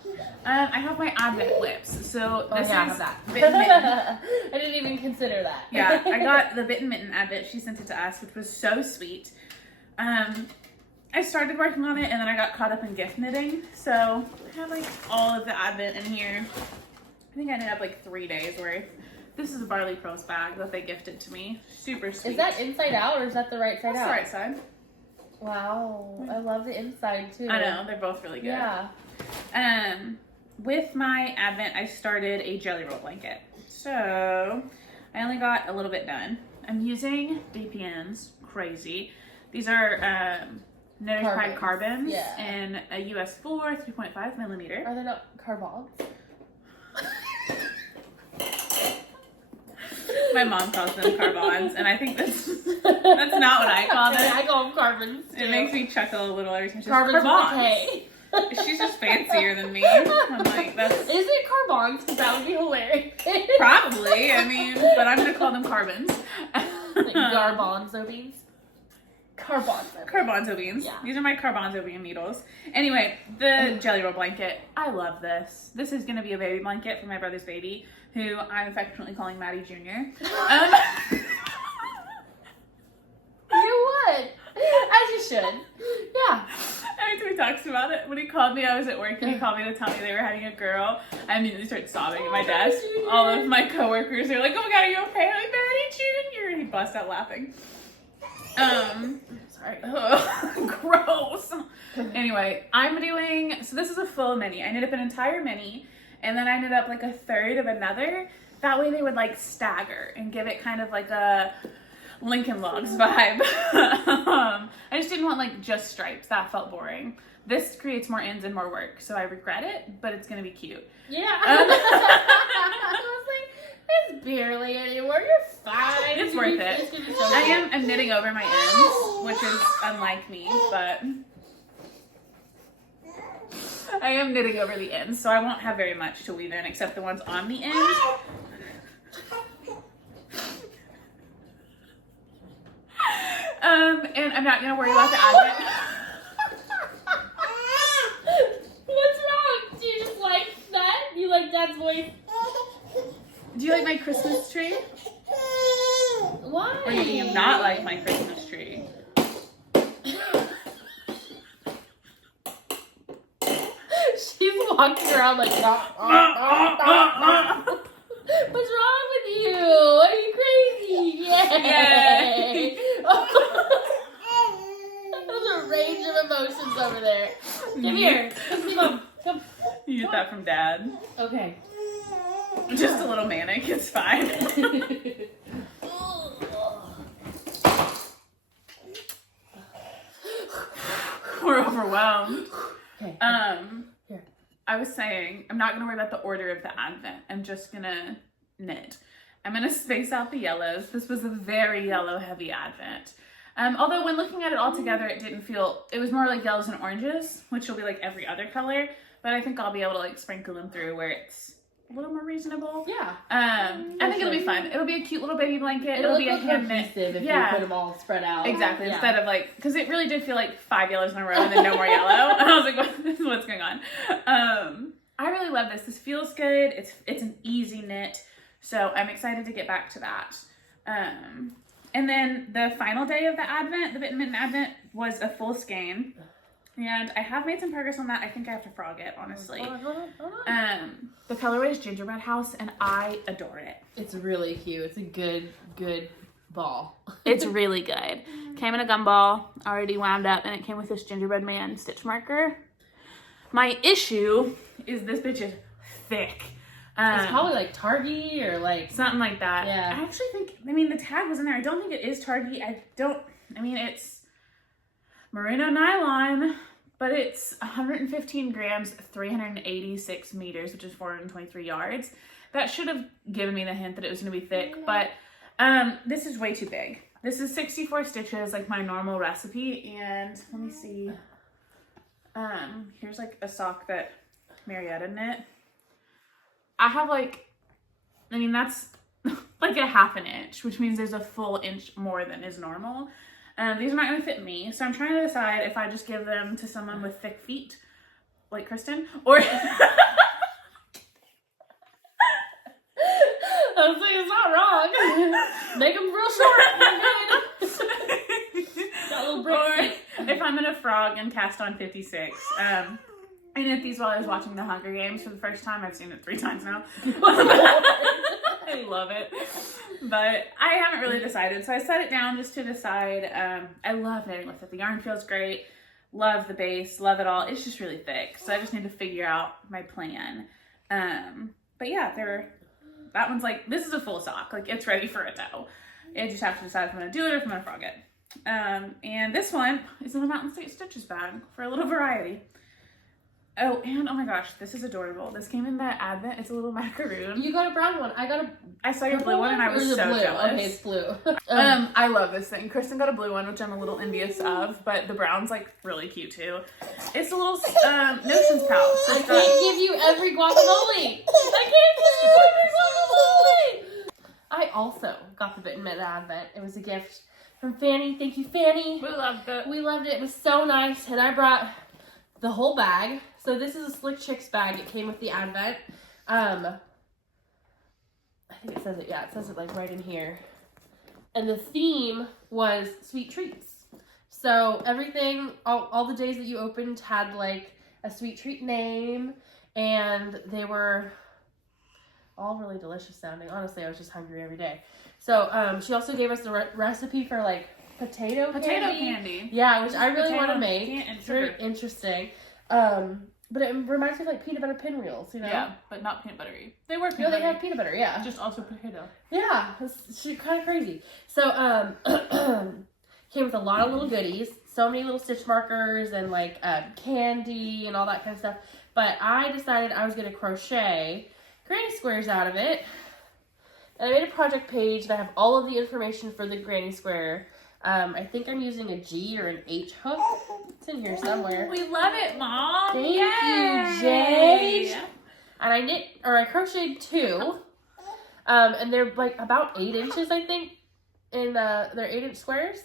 I have my Advent whips. So this I is have that. Bitten Mitten. I didn't even consider that. Yeah, I got the Bitten Mitten Advent. She sent it to us, which was so sweet. I started working on it, and then I got caught up in gift knitting. So I have like all of the Advent in here. I think I ended up like 3 days worth. This is a Barley Pearls bag that they gifted to me. Super sweet. Is that inside out or is that the right side out? That's the right side. Wow, I love the inside too. I know, they're both really good. Yeah. With my Advent, I started a jelly roll blanket. So I only got a little bit done. I'm using BPNs, crazy. These are Knitter's Pride carbons in a US 4, 3.5 millimeter. Are they not carbons? My mom calls them carbons, and I think that's not what I call them. I call them carbons. It makes me chuckle a little every time she says Carbons carbons. with a K. She's just fancier than me. I'm like, that's... Is it carbons? Because that would be hilarious. Probably, I mean, but I'm going to call them carbons. Like garbanzo beans? Garbanzo beans. Yeah. These are my garbanzo bean needles. Anyway, the jelly roll blanket. I love this. This is going to be a baby blanket for my brother's baby, who I'm affectionately calling Maddie Jr. You would. As you should. Yeah. Every time he talks about it, when he called me, I was at work and he called me to tell me they were having a girl. I immediately started sobbing at my desk. All of my coworkers are like, oh my god, are you okay? I'm like, Maddie Jr. And he bust out laughing. Sorry. Gross. Anyway, I'm doing, so this is a full mini. I knit up an entire mini, and then I knit up like a third of another. That way they would like stagger and give it kind of like a Lincoln Logs vibe. I just didn't want like just stripes. That felt boring. This creates more ends and more work, so I regret it, but it's gonna be cute. Yeah. I was like, it's barely anymore. You're fine. It's worth it. I'm knitting over my ends, which is unlike me, but I am knitting over the ends, so I won't have very much to weave in except the ones on the end. And I'm not gonna worry about the Advent. What's wrong? Do you just like that? You like Dad's voice? Do you like my Christmas tree? Why? Or do you not like my Christmas tree? She's walking around like, what's wrong with you? Are you crazy? Yay! There's a range of emotions over there. Come here. Come see Mom. Come. You get that from Dad. Okay. Just a little manic. It's fine. We're overwhelmed. Okay. Here. I was saying, I'm not going to worry about the order of the Advent. I'm just going to knit. I'm going to space out the yellows. This was a very yellow heavy Advent. Although when looking at it all together, it didn't feel, it was more like yellows and oranges, which will be like every other color. But I think I'll be able to like sprinkle them through where it's a little more reasonable. Yeah. I think it'll be fun. It'll be a cute little baby blanket. It'll be a hand knit. if you put them all spread out. Exactly. Instead of like, because it really did feel like 5 yellows in a row and then no more yellow. And I was like, what's going on? I really love this. This feels good. It's an easy knit. So I'm excited to get back to that. And then the final day of the Advent, the Bitten Mitten Advent, was a full skein. And I have made some progress on that. I think I have to frog it, honestly. Hold on. The colorway is Gingerbread House, and I adore it. It's really cute. It's a good ball. It's really good. Came in a gumball, already wound up, and it came with this Gingerbread Man stitch marker. My issue is this bitch is thick. It's probably like Target or like something like that. Yeah. I actually think, the tag was in there. I don't think it is Target. It's merino nylon, but it's 115 grams, 386 meters, which is 423 yards. That should have given me the hint that it was going to be thick, but this is way too big. This is 64 stitches, like my normal recipe, and let me see. Here's like a sock that Marietta knit. I have that's like a half an inch, which means there's a full inch more than is normal. These are not going to fit me, so I'm trying to decide if I just give them to someone with thick feet, like Christen, or... I was like, it's not wrong. Make them real short. Got little bricks. Or if I'm going to frog and cast on 56. I knit these while I was watching the Hunger Games for the first time. I've seen it 3 times now. I love it. But I haven't really decided. So I set it down just to decide. I love knitting with it. The yarn feels great. Love the base. Love it all. It's just really thick. So I just need to figure out my plan. But yeah, that one's like, this is a full sock. Like, it's ready for a dough. I just have to decide if I'm going to do it or if I'm going to frog it. And this one is in the Mountain State Stitches bag for a little variety. Oh, and oh my gosh, this is adorable. This came in the Advent. It's a little macaroon. You got a brown one. I saw your blue one and I was so jealous. Okay, it's blue. I love this thing. Christen got a blue one, which I'm a little envious of, but the brown's like really cute too. It's a little notions pouch. I can't give you every guacamole. I also got the Bitten Mitten Advent. It was a gift from Fanny. Thank you, Fanny. We loved it. We loved it. It was so nice, and I brought the whole bag. So this is a Slick Chicks bag. It came with the Advent. I think it says it. Yeah, it says it like right in here. And the theme was sweet treats. So everything, all the days that you opened had like a sweet treat name, and they were all really delicious sounding. Honestly, I was just hungry every day. So she also gave us the recipe for like potato candy. Yeah, which I really want to make. It's very interesting. But it reminds me of like peanut butter pinwheels, you know? Yeah, but not peanut buttery. They were peanut butter. butter. They have peanut butter, yeah. Just also potato. Yeah, it's kind of crazy. So, came with a lot of little goodies. So many little stitch markers and like candy and all that kind of stuff. But I decided I was going to crochet granny squares out of it. And I made a project page that I have all of the information for the granny square. I think I'm using a G or an H hook. It's in here somewhere. We love it, Mom. Thank you, Jade. And I crocheted 2. And they're like about 8 inches, I think. And they're 8-inch squares.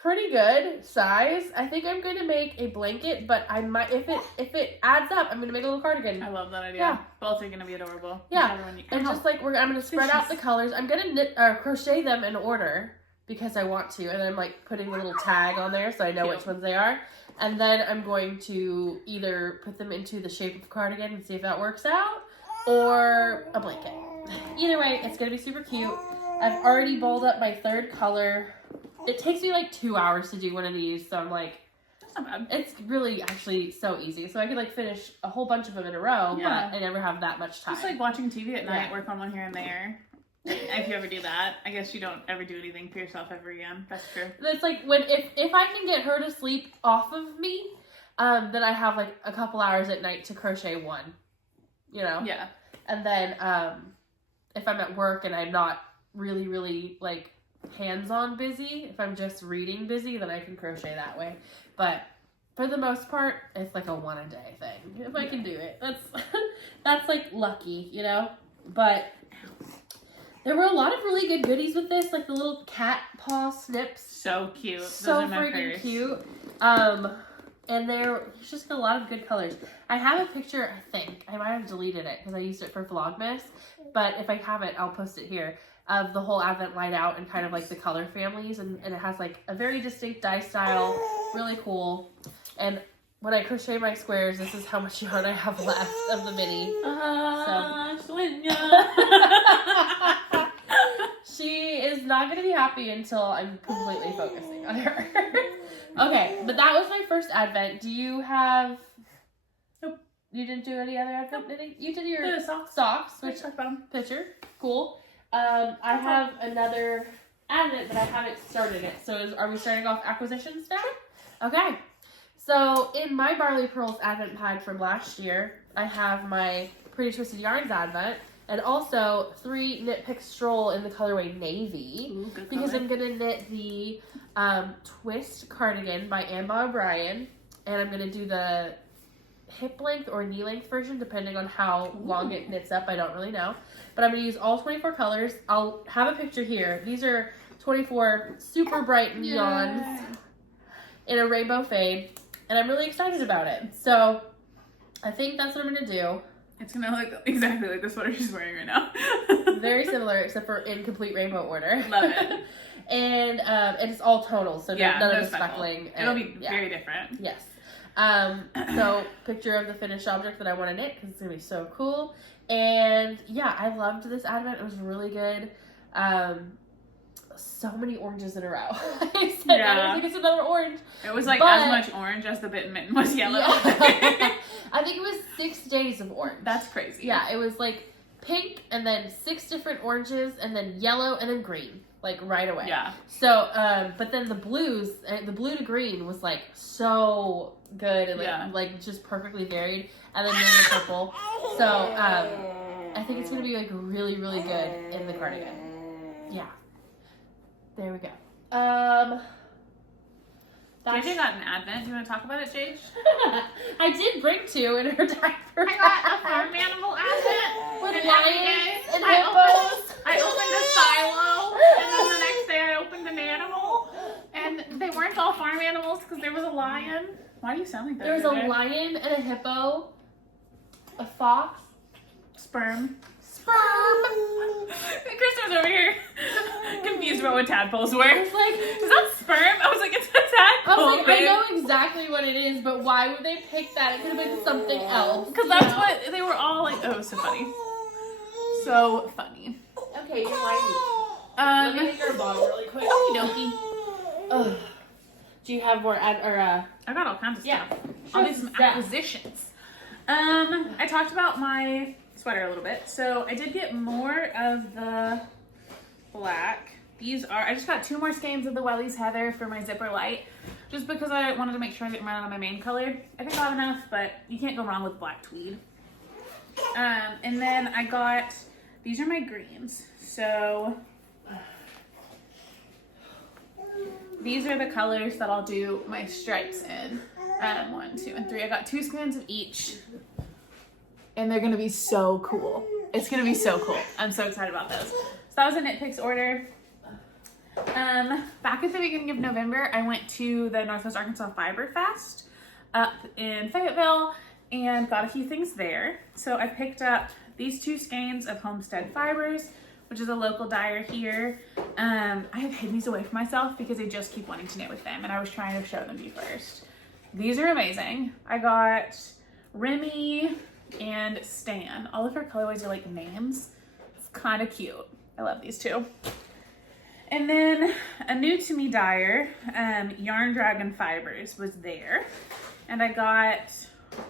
Pretty good size. I think I'm gonna make a blanket, but I might, if it adds up, I'm gonna make a little cardigan. I love that idea. Yeah. Both are gonna be adorable. Yeah. And just like I'm gonna spread out the colors. I'm gonna crochet them in order because I want to, and then I'm like putting a little tag on there so I know which ones they are. And then I'm going to either put them into the shape of a cardigan and see if that works out, or a blanket. Either way, it's gonna be super cute. I've already bowled up my 3rd color. It takes me like 2 hours to do one of these, so I'm like, that's not bad. It's really actually so easy. So I could like finish a whole bunch of them in a row, but I never have that much time. Just like watching TV at night, work on one here and there. If you ever do that. I guess you don't ever do anything for yourself ever again. That's true. It's like if I can get her to sleep off of me, then I have like a couple hours at night to crochet one, you know? Yeah. And then if I'm at work and I'm not really, really like hands-on busy, if I'm just reading busy, then I can crochet that way. But for the most part, it's like a 1-a-day thing. If I can do it, that's like lucky, you know? But there were a lot of really good goodies with this, like the little cat paw snips. So cute. Those So are my freaking first. cute. And there's just a lot of good colors. I have a picture, I think. I might have deleted it because I used it for Vlogmas. But if I have it, I'll post it here. Of the whole Advent laid out and kind of like the color families. And it has like a very distinct dye style. Really cool. And when I crochet my squares, this is how much yarn I have left of the mini. She is not going to be happy until I'm completely focusing on her. Okay, but that was my first Advent. Do you have... Nope. You didn't do any other Advent knitting? You did your The socks, Which which talk about them. picture. Cool. I have another Advent, but I haven't started it. So are we starting off acquisitions now? Okay. So in my Barley Pearls Advent Pad from last year, I have my Pretty Twisted Yarns Advent, and also 3 Knit Pick Stroll in the colorway Navy. Ooh, good because color. I'm going to knit the Twist Cardigan by Amba O'Brien, and I'm going to do the hip length or knee length version depending on how long it knits up. I don't really know. But I'm going to use all 24 colors. I'll have a picture here. These are 24 super bright neons in a rainbow fade, and I'm really excited about it. So I think that's what I'm going to do. It's gonna look exactly like the sweater she's wearing right now. Very similar, except for in complete rainbow order. Love it. And it's all tonal, so none of the speckle. speckling. It'll be very different. Yes. So picture of the finished object that I want to knit because it's gonna be so cool. And yeah, I loved this Advent. It was really good. So many oranges in a row. I said, I don't think it's another orange. It was like But- as much orange as the Bitten Mitten was yellow. Yeah. I think it was 6 days of orange. That's crazy. Yeah, it was like pink and then 6 different oranges and then yellow and then green, like right away. Yeah. So, but then the blues, the blue to green was like so good and like just perfectly varied. And then the purple. So, I think it's going to be like really, really good in the cardigan. Yeah. There we go. JJ got an Advent. Do you want to talk about it, JJ? I did bring 2 in her diaper. I got a farm animal Advent. With And lions and I hippos. I opened a silo, and then the next day I opened an animal, and they weren't all farm animals because there was a lion. Why do you sound like that? There was a lion and a hippo, a fox, sperm. sperm. Kristen was over here confused about what tadpoles were. I was like, Is that sperm? I was like, it's a tadpole. I was like, I babe. know exactly what it is, but why would they pick that? It could have been something else. Because that's what they were all like. Oh, so funny. So funny. Okay, you're whiny. Let me make her a bottle really quick. Okie dokie. Do you have more I got all kinds of Yeah. stuff. I'll do some acquisitions. I talked about my sweater a little bit. So I did get more of the black. These are, I just got 2 more skeins of the Wellies Heather for my zipper light, just because I wanted to make sure I didn't run out of my main color. I think I have enough, but you can't go wrong with black tweed. And then I got, these are my greens. So these are the colors that I'll do my stripes in. 1, 2, and 3. I got 2 skeins of each. And they're gonna be so cool. It's gonna be so cool. I'm so excited about those. So that was a Knit Picks order. Back at the beginning of November, I went to the Northwest Arkansas Fiber Fest up in Fayetteville and got a few things there. So I picked up these 2 skeins of Homestead Fibers, which is a local dyer here. I have hidden these away from myself because I just keep wanting to knit with them, and I was trying to show them to you first. These are amazing. I got Remy and Stan. All of her colorways are like names. It's kind of cute. I love these 2. And then a new to me dyer, Yarn Dragon Fibers, was there. And I got,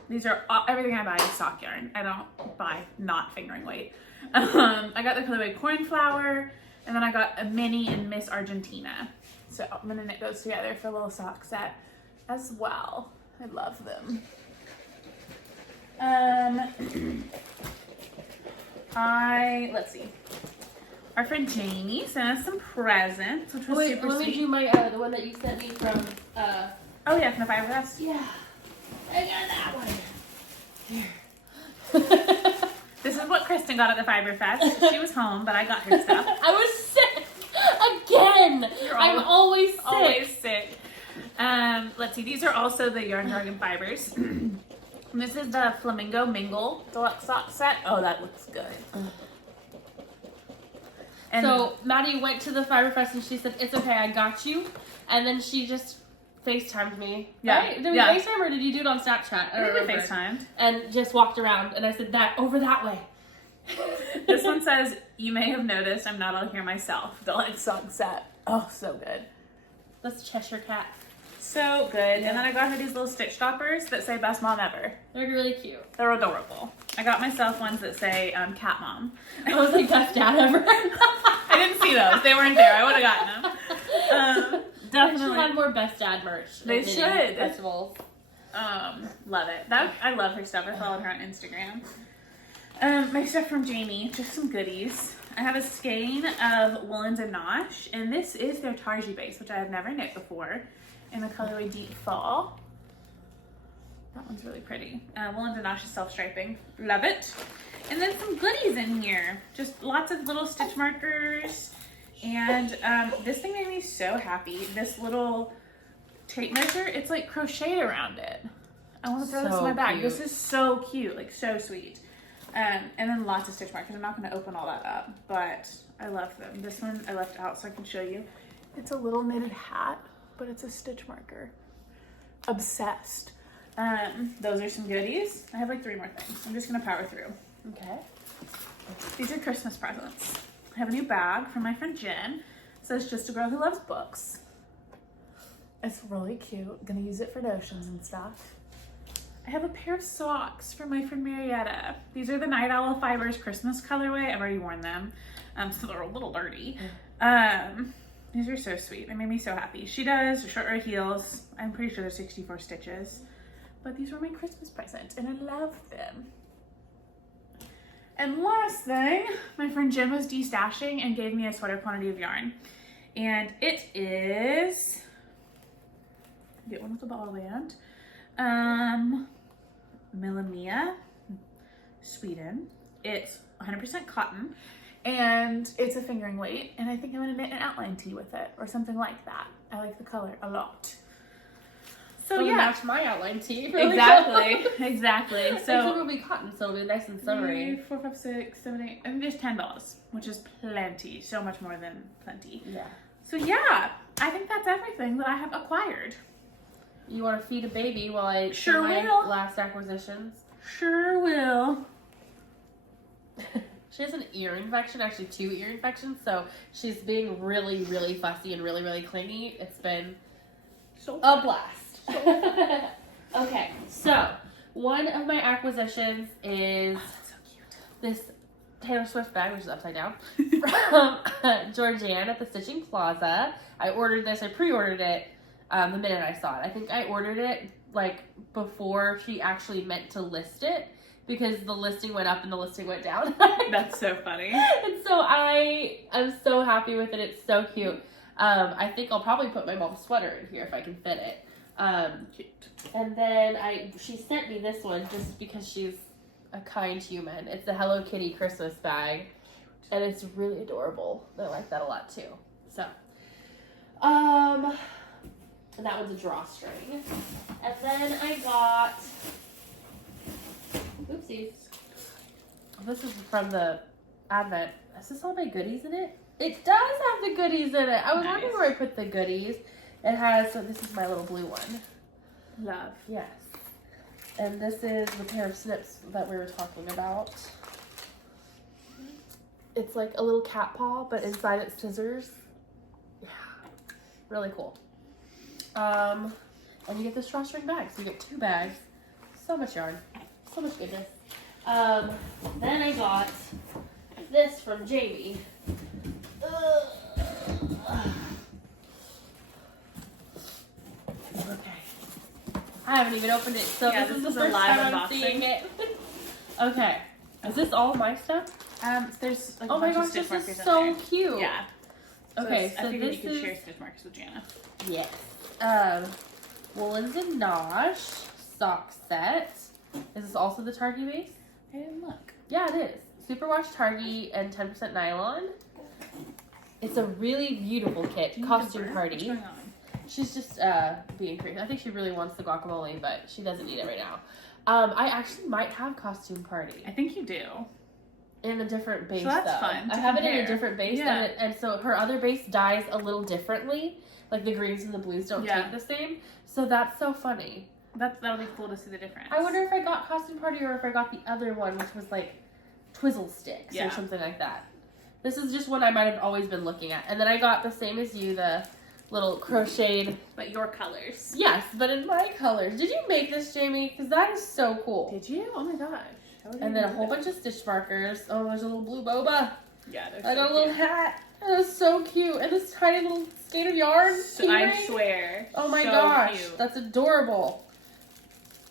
these are, everything I buy is sock yarn. I don't buy not fingering weight. I got the colorway Cornflower, and then I got a mini in Miss Argentina. So I'm gonna knit those together for a little sock set as well. I love them. Let's see. Our friend Jamie sent us some presents, which was super let me sweet. do my, the one that you sent me from, Oh yeah, from the Fiber Fest. yeah. I got that one. Here. Christen got at the Fiber Fest. She was home, but I got her stuff. I was sick again. I'm always sick. Always sick. Let's see. These are also the Yarn Dragon fibers. And this is the Flamingo Mingle Deluxe Sock Set. Oh, that looks good. And so Maddie went to the Fiber Fest and she said, "It's okay, I got you." And then she just FaceTimed me. Yeah. Right? Did we FaceTime or did you do it on Snapchat? I think we FaceTimed. And just walked around and I said, "That over that way." This one says, "You may have noticed I'm not all here myself." Deluxe Sock Set. Oh, so good. That's Cheshire Cat. So good. Yeah. And then I got her these little stitch stoppers that say "Best Mom Ever." They're really cute. They're adorable. I got myself ones that say Cat Mom. I was like, "Best Dad Ever." I didn't see those. They weren't there. I would have gotten them. Definitely. They should have more Best Dad merch. They should. Festivals. Love it. I love her stuff. I followed her on Instagram. My stuff from Jamie, just some goodies. I have a skein of Woolens and Nosh, and this is their Tarji base, which I have never knit before, in the colorway Deep Fall. That one's really pretty. Woolens and Nosh is self-striping. Love it. And then some goodies in here. Just lots of little stitch markers. And this thing made me so happy. This little tape measure, it's like crocheted around it. I want to throw this in my bag. This is so cute, like so sweet. And then lots of stitch markers. I'm not going to open all that up, but I love them. This one I left out so I can show you. It's a little knitted hat, but it's a stitch marker. Obsessed. Those are some goodies. I have like 3 more things. I'm just going to power through. Okay. These are Christmas presents. I have a new bag from my friend Jen. It says "Just a Girl Who Loves Books." It's really cute. Gonna use it for notions and stuff. I have a pair of socks from my friend Marietta. These are the Nightowl Fibers Christmas colorway. I've already worn them, so they're a little dirty. These are so sweet. They made me so happy. She does short row heels. I'm pretty sure they're 64 stitches, but these were my Christmas present, and I love them. And last thing, my friend Jen was destashing and gave me a sweater quantity of yarn. And it is, get one with the ball band, Millimia, Sweden. It's 100% cotton and it's a fingering weight. And I think I'm gonna knit an outline tee with it or something like that. I like the color a lot. So yeah, match my outline tee. Really exactly, exactly. So it'll be cotton, so it'll be nice and summery. 4, 5, 6, 7, 8. I think there's $10, which is plenty. So much more than plenty. Yeah. So yeah, I think that's everything that I have acquired. You want to feed a baby while I sure do my will. last acquisitions? Sure will. She has an ear infection, actually 2 ear infections, so she's being really, really fussy and really, really clingy. It's been so a blast. Okay, so one of my acquisitions is so cute. this Taylor Swift bag, which is upside down, from Georgianne at the Stitching Plaza. I ordered this, I pre-ordered it the minute I saw it. I think I ordered it like before she actually meant to list it because the listing went up and the listing went down. That's so funny. And so I am so happy with it. It's so cute. I think I'll probably put my mom's sweater in here if I can fit it. Cute. And then she sent me this one just because she's a kind human. It's a Hello Kitty Christmas bag, and it's really adorable. I like that a lot too. So, and that one's a drawstring. And then I got, oopsies. This is from the Advent. Is this all my goodies in it? It does have the goodies in it. I was wondering where I put the goodies. It has, so this is my little blue one. Love. Yes. And this is the pair of snips that we were talking about. It's like a little cat paw, but inside it's scissors. Yeah. Really cool. And you get this drawstring bag. So you get 2 bags. So much yarn. So much goodness. Then I got this from Jamie. Okay. I haven't even opened it, so yeah, this is the a first live time I'm unboxing. seeing it. Okay. Is this all my stuff? There's like Oh a my bunch of gosh, stitch this markers is in so there. cute. Yeah. Okay, I so figured this you could is share stitch markers with Jana. yes. Woolens and Nosh sock set. Is this also the Target base? I didn't look. Yeah, it is. Superwash Targhee and 10% nylon. It's a really beautiful kit. Costume What's party. going on? She's just being crazy. I think she really wants the guacamole, but she doesn't need it right now. I actually might have costume party I think you do. in a different base. So that's though. fun to I have it in a compare. different base, Yeah. and so her other base dyes a little differently. Like the greens and the blues don't Yeah. take the same. So that's so funny. That'll be cool to see the difference. I wonder if I got costume party or if I got the other one, which was like Twizzle sticks Yeah. or something like that. This is just one I might have always been looking at. And then I got the same as you, the little crocheted. But your colors. Yes, but in my colors. Did you make this, Jamie? Because that is so cool. Did you? Oh my gosh. How did And you then a do whole that? bunch of stitch markers. Oh, there's a little blue boba. Yeah, they're I so got a little cute. hat. That is so cute. And this tiny little skein of yarn. So, I keyring. swear. Oh my so gosh. Cute. That's adorable.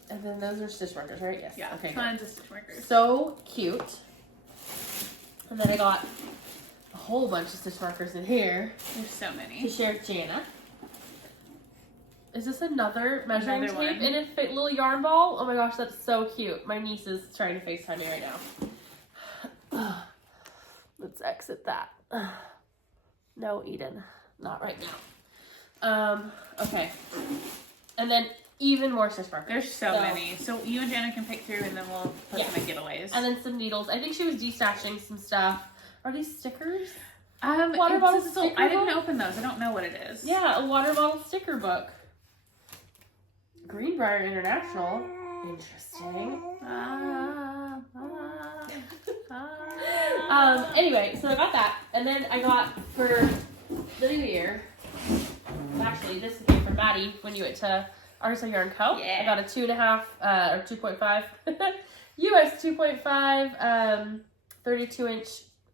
And then those are stitch markers, right? Yes. Yeah, Okay, good. tons of stitch markers. So cute. And then I got a whole bunch of stitch markers in here There's so to many. share with Jana. Is this another measuring Another tape one. in a little yarn ball? Oh my gosh, that's so cute. My niece is trying to FaceTime me right now. Let's exit that. No, Eden. Not right now. Okay. And then even more stitch markers. There's so many. So you and Jana can pick through and then we'll put Yeah. them in giveaways. And then some needles. I think she was destashing some stuff. Are these stickers? water bottle I sticker didn't book? open those. I don't know what it is. Yeah, a water bottle sticker book. Greenbrier International. Interesting. Anyway, so I got that. And then I got for the new year, actually, this came from Maddie when you went to Artisan Yarn Co. Yeah. I got a 2.5 or 2.5 US 2.5 32-inch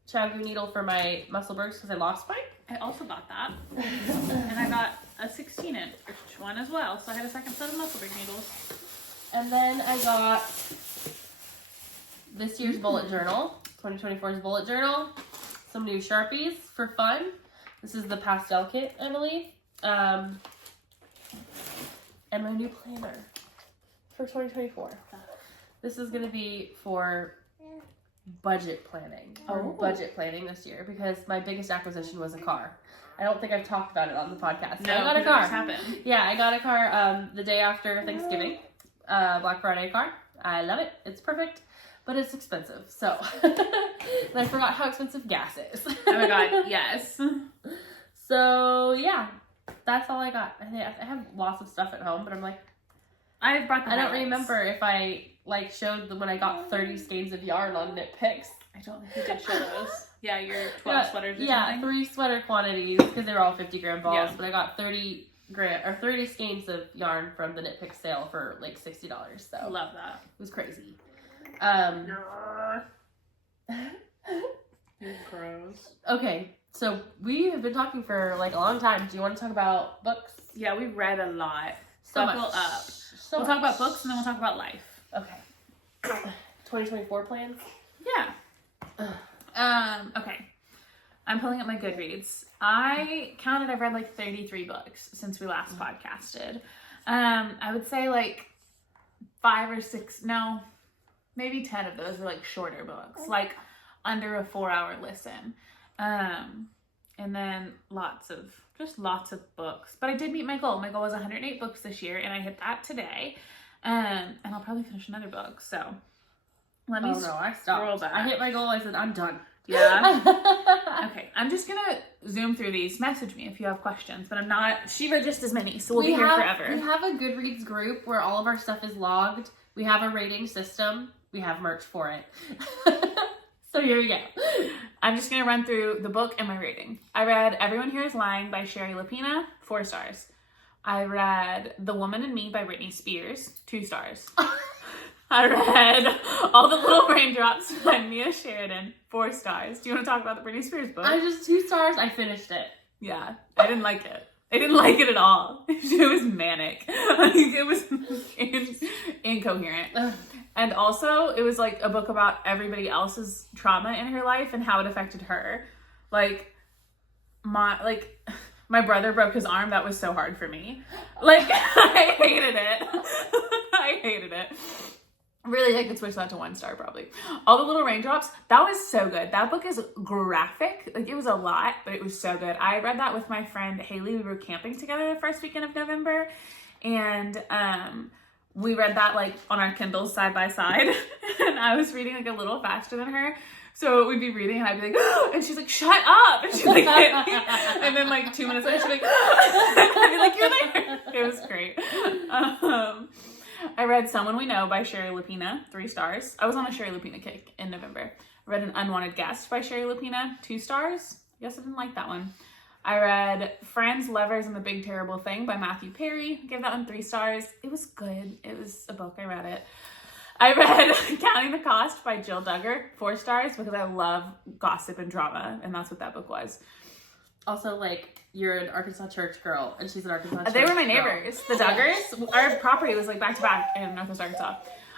Chagu needle for my Musselburghs because I lost mine. I also got that. And I got a 16-inch one as well. So I had a second set of Musselburgh needles. And then I got this year's bullet journal, 2024's bullet journal, some new Sharpies for fun. This is the pastel kit, I believe. And my new planner for 2024. This is going to be for budget planning. Budget planning this year because my biggest acquisition was a car. I don't think I've talked about it on the podcast. No, I got a it car. just happened. Yeah, I got a car the day after Thanksgiving. Black Friday car. I love it. It's perfect, but it's expensive. So, and I forgot how expensive gas is. Oh my god, yes. So yeah, that's all I got. I have lots of stuff at home, but I'm like, I brought the I don't highlights. remember if I like showed when I got 30 skeins of yarn on Knit Picks. I don't think you did show those. Yeah, your 12 sweaters or Yeah, something. 3 sweater quantities because they were all 50-gram balls, Yeah. but I got 30 skeins of yarn from the Knit Pick sale for like $60. So I love that. it was crazy. Gross. Okay, so we have been talking for like a long time. Do you want to talk about books? Yeah, we read a lot. So Buckle much. up. So We'll much. talk about books and then we'll talk about life. Okay. 2024 plans? Yeah. Okay. I'm pulling up my Goodreads. I counted, I've read like 33 books since we last podcasted. I would say like 5 or 6, no, maybe 10 of those are like shorter books, like under a 4-hour listen. And then lots of books. But I did meet my goal. My goal was 108 books this year, and I hit that today. And I'll probably finish another book. So let me I scroll stopped. back. I hit my goal. I said, I'm done. Yeah. Okay, I'm just gonna zoom through these. Message me if you have questions, but I'm not. She read just as many, so we'll be here forever. We have a Goodreads group where all of our stuff is logged. We have a rating system. We have merch for it. So here we go. I'm just gonna run through the book and my rating. I read Everyone Here Is Lying by Sherry Lapina, 4 stars. I read The Woman in Me by Britney Spears, 2 stars. I read All the Little Raindrops by Mia Sheridan, 4 stars. Do you want to talk about the Britney Spears book? I just 2 stars. I finished it. Yeah, I didn't like it. I didn't like it at all. It was manic. Like, it was incoherent. Ugh. And also, it was like a book about everybody else's trauma in her life and how it affected her. Like my brother broke his arm. That was so hard for me. Like, I hated it. I hated it. Really, I could switch that to 1 star probably. All the Little Raindrops, that was so good. That book is graphic. Like, it was a lot, but it was so good. I read that with my friend Haley. We were camping together the first weekend of November, and we read that like on our Kindles side by side, and I was reading like a little faster than her. So we'd be reading, and I'd be like, oh, and she's like, shut up, and she'd like hit me, and then like 2 minutes later, she'd be like, I'd be like, you're there. It was great. I read Someone We Know by Sherry Lapina, 3 stars. I was on a Sherry Lapina kick in November. I read An Unwanted Guest by Sherry Lapina, 2 stars. I guess I didn't like that one. I read Friends, Lovers, and the Big Terrible Thing by Matthew Perry. Gave that one 3 stars. It was good. It was a book. I read it. I read Counting the Cost by Jill Duggar, 4 stars, because I love gossip and drama, and that's what that book was. Also, like, you're an Arkansas church girl, and she's an Arkansas church They were my girl. neighbors, the Duggars. Our property was like back to back in Northwest Arkansas.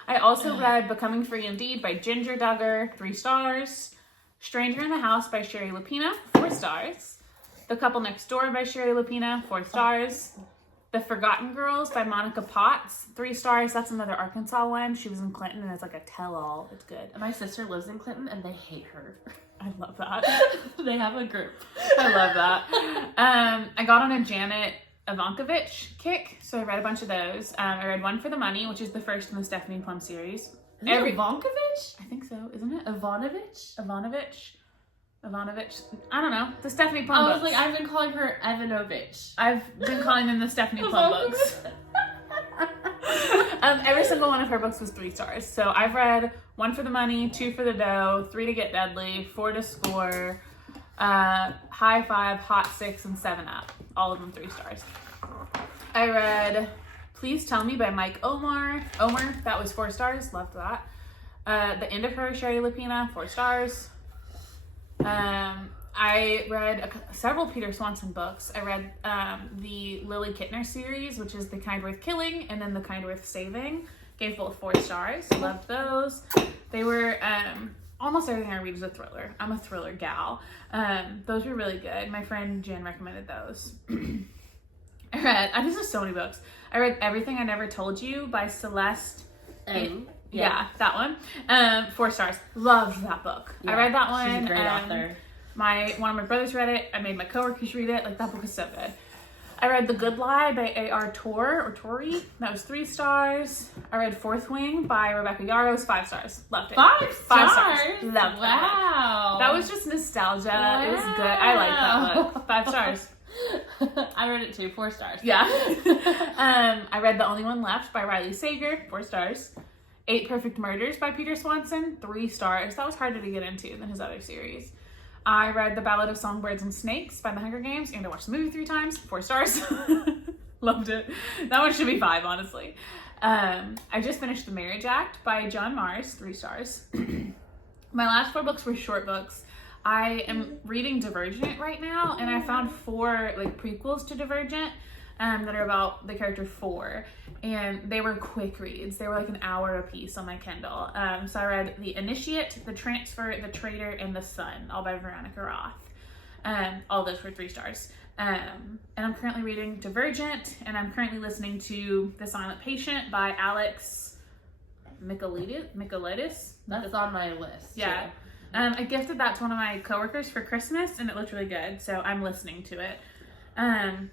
I also read Becoming Free Indeed by Ginger Duggar, 3 stars. Stranger in the House by Sherry Lapina, 4 stars. The Couple Next Door by Sherry Lapina, 4 stars. The Forgotten Girls by Monica Potts, 3 stars. That's another Arkansas one. She was in Clinton, and it's like a tell-all. It's good. My sister lives in Clinton, and they hate her. I love that. They have a group. I love that. I got on a Janet Ivankovich kick, so I read a bunch of those. I read One for the Money, which is the first in the Stephanie Plum series. Ivankovich? I think so, isn't it? Ivanovich? Ivanovich. I don't know. The Stephanie Plum I books. was like, I've been calling her Evanovich. I've been calling them the Stephanie Plum books. Every single one of her books was 3 stars. So I've read 1 for the Money, 2 for the Dough, 3 to Get Deadly, 4 to Score, High Five, Hot 6, and 7 Up. All of them 3 stars. I read Please Tell Me by Mike Omar. That was 4 stars. Loved that. The End of Her, Sherry Lapina, 4 stars. I read several Peter Swanson books. I read the Lily Kittner series, which is The Kind Worth Killing, and then The Kind Worth Saving. Gave both 4 stars. Loved those. They were, almost everything I read is a thriller. I'm a thriller gal. Those were really good. My friend Jen recommended those. This is so many books. I read Everything I Never Told You by Celeste. Yeah, that one. 4 stars. Loved that book. Yeah, I read that one. She's a great author. One of my brothers read it. I made my coworkers read it. Like, that book is so good. I read The Good Lie by A.R. Torrey. That was 3 stars. I read Fourth Wing by Rebecca Yarros, 5 stars. Loved it. 5 stars? 5 stars. Loved wow. That was just nostalgia. Wow. It was good. I like that book. 5 stars. I read it too. 4 stars. Yeah. I read The Only One Left by Riley Sager. 4 stars. 8 Perfect Murders by Peter Swanson. 3 stars. That was harder to get into than his other series. I read The Ballad of Songbirds and Snakes by The Hunger Games, and I watched the movie 3 times. 4 stars. Loved it. That one should be 5, honestly. I just finished The Marriage Act by John Mars. 3 stars. My last 4 books were short books. I am reading Divergent right now, and I found 4 like prequels to Divergent that are about the character 4, and they were quick reads. They were like an hour a piece on my Kindle. So I read The Initiate, The Transfer, The Traitor, and The Sun, all by Veronica Roth. All those were 3 stars. And I'm currently reading Divergent, and I'm currently listening to The Silent Patient by Alex Michaelides. That's on my list. Yeah. Too. I gifted that to one of my coworkers for Christmas, and it looked really good, so I'm listening to it.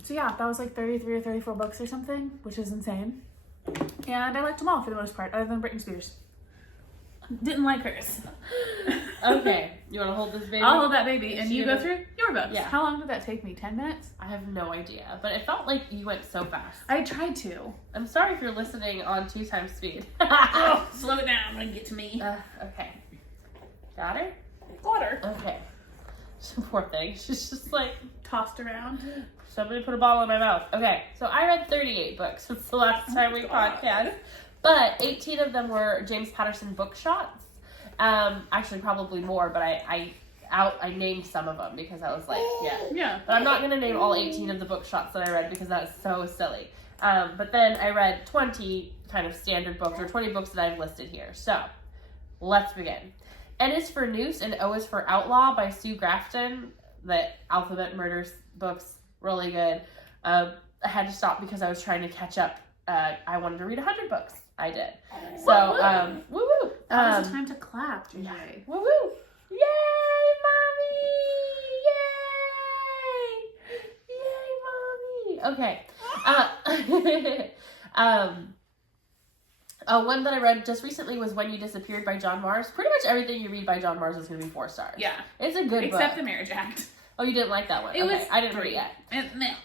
So yeah, that was like 33 or 34 books or something, which is insane. And I liked them all for the most part, other than Britney Spears. Didn't like hers. Okay, you want to hold this baby? I'll hold that baby, and you go through your books. Yeah. How long did that take me? 10 minutes? I have no idea, but it felt like you went so fast. I tried to. I'm sorry if you're listening on 2 times speed. Oh, slow it down when you get to me. Okay. Got her? Water. Okay. Poor thing. She's just like tossed around. Somebody put a bottle in my mouth. Okay, so I read 38 books since the last time we podcast, but 18 of them were James Patterson book shots. Actually, probably more, but I named some of them because I was like, yeah. But I'm not going to name all 18 of the book shots that I read because that's so silly. But then I read 20 kind of standard books, or 20 books that I've listed here. So, let's begin. N is for Noose and O is for Outlaw by Sue Grafton. The Alphabet Murders books, really good. I had to stop because I was trying to catch up. I wanted to read 100 books I did. So, woo woo. Now's the time to clap, JJ. Yeah. Woo woo. Yay, mommy! Yay! Okay. One that I read just recently was When You Disappeared by John Mars. Pretty much everything you read by John Mars is going to be 4 stars. Yeah. It's a good book. Except The Marriage Act. Oh, you didn't like that one? It was I didn't read 3. it yet.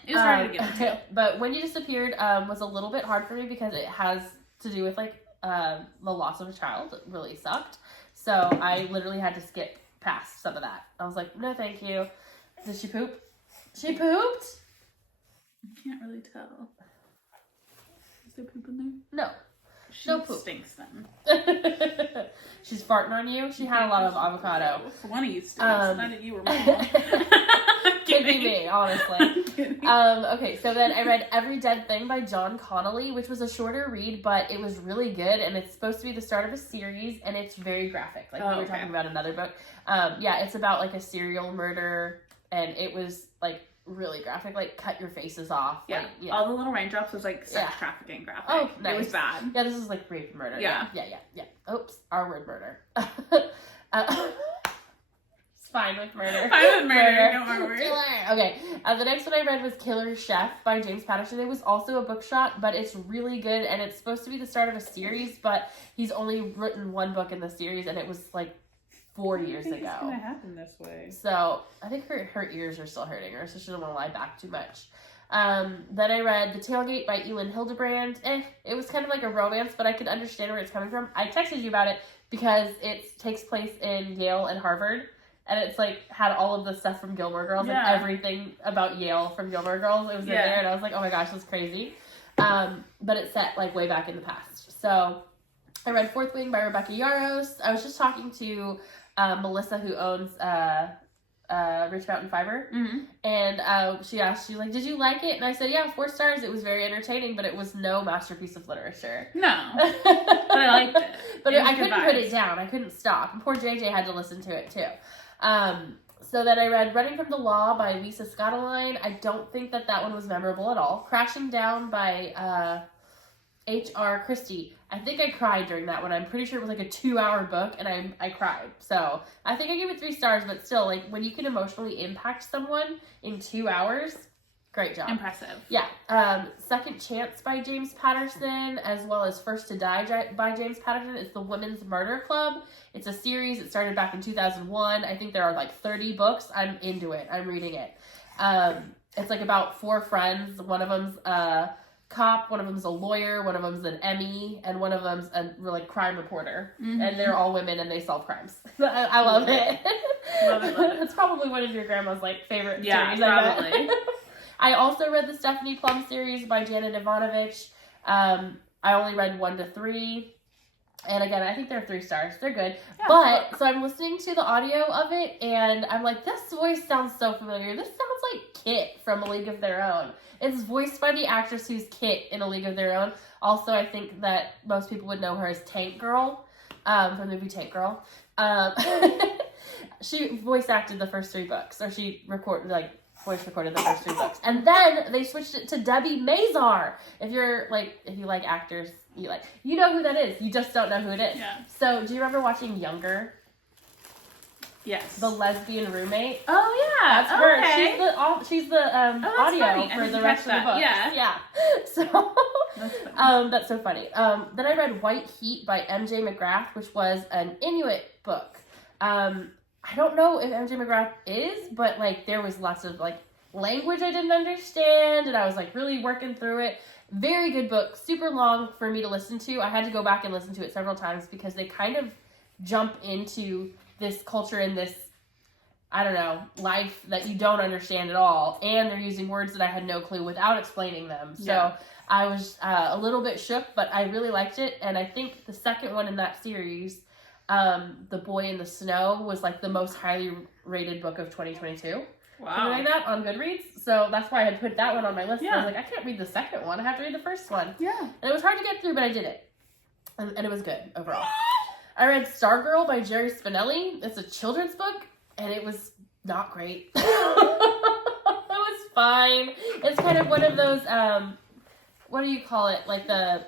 It was hard to get into. But When You Disappeared was a little bit hard for me because it has to do with like the loss of a child. It really sucked. So I literally had to skip past some of that. I was like, no, thank you. Did she poop? She pooped? I can't really tell. Is there poop in there? No. She No poop. stinks then. She's farting on you. She had a lot of avocado. One of you stinks. None of you were mom. Could be me, honestly. Okay, so then I read Every Dead Thing by John Connolly, which was a shorter read, but it was really good, and it's supposed to be the start of a series, and it's very graphic. Like, we were talking about another book. Yeah, it's about, like, a serial murder, and it was, like, really graphic, like, cut your faces off. Yeah. Like, yeah. All the little raindrops was, like, sex trafficking graphic. Oh, nice. It was bad. Yeah, this is, like, rape and murder. Yeah. Yeah. Oops, our word murder. It's fine with murder. Fine with murder, don't worry. Killer. Okay, the next one I read was Killer Chef by James Patterson. It was also a book shot, but it's really good, and it's supposed to be the start of a series, but he's only written 1 book in the series, and it was, like, 4 years ago. It's gonna happen this way. So I think her ears are still hurting her, so she doesn't want to lie back too much. Then I read The Tailgate by Elin Hildebrand. It was kind of like a romance, but I could understand where it's coming from. I texted you about it because it takes place in Yale and Harvard, and it's like had all of the stuff from Gilmore Girls and everything about Yale from Gilmore Girls. It was in there, and I was like, oh my gosh, that's crazy. But it's set like way back in the past. So I read Fourth Wing by Rebecca Yarros. I was just talking to Melissa, who owns Rich Mountain Fiber, and she asked, she's like, did you like it? And I said, yeah, 4 stars. It was very entertaining, but it was no masterpiece of literature. No, but I liked it. But I couldn't put it down. I couldn't stop. And poor JJ had to listen to it too. So then I read Running from the Law by Lisa Scottoline. I don't think that one was memorable at all. Crashing Down by H.R. Christie. I think I cried during that one. I'm pretty sure it was like a 2-hour book, and I cried. So I think I gave it 3 stars, but still, like, when you can emotionally impact someone in 2 hours, great job. Impressive. Yeah. Second Chance by James Patterson, as well as First to Die by James Patterson. It's the Women's Murder Club. It's a series. It started back in 2001. I think there are like 30 books. I'm into it. I'm reading it. It's like about 4 friends. One of them's cop, one of them's a lawyer, one of them's an Emmy, and one of them's a like crime reporter, and they're all women and they solve crimes. I love it. Love it. It's probably one of your grandma's like favorite series. Probably. I also read the Stephanie Plum series by Janet Ivanovich. I only read 1 to 3. And again, I think they're 3 stars. They're good. Yeah, but, so I'm listening to the audio of it, and I'm like, this voice sounds so familiar. This sounds like Kit from A League of Their Own. It's voiced by the actress who's Kit in A League of Their Own. Also, I think that most people would know her as Tank Girl, from the movie Tank Girl. She voice acted the first 3 books, or she voice recorded the first 3 books. And then they switched it to Debbie Mazar. If you like actors, you know who that is. You just don't know who it is. Yeah. So, do you remember watching Younger? Yes. The lesbian roommate? Oh, yeah. That's her. Okay. She's the audio funny. for the rest of the book. Yeah. So, that's so funny. Then I read White Heat by M.J. McGrath, which was an Inuit book. I don't know if M.J. McGrath is, but, there was lots of, language I didn't understand, and I was, really working through it. Very good book. Super long for me to listen to. I had to go back and listen to it several times because they kind of jump into this culture and this, life that you don't understand at all, and they're using words that I had no clue without explaining them. So I was a little bit shook, but I really liked it, and I think the second one in that series, The Boy in the Snow, was the most highly rated book of 2022. Wow. Something like that on Goodreads. So that's why I had put that one on my list. Yeah. I was like, I can't read the second one. I have to read the first one. Yeah. And it was hard to get through, but I did it. And it was good overall. I read Stargirl by Jerry Spinelli. It's a children's book, and it was not great. It was fine. It's kind of one of those, what do you call it? Like the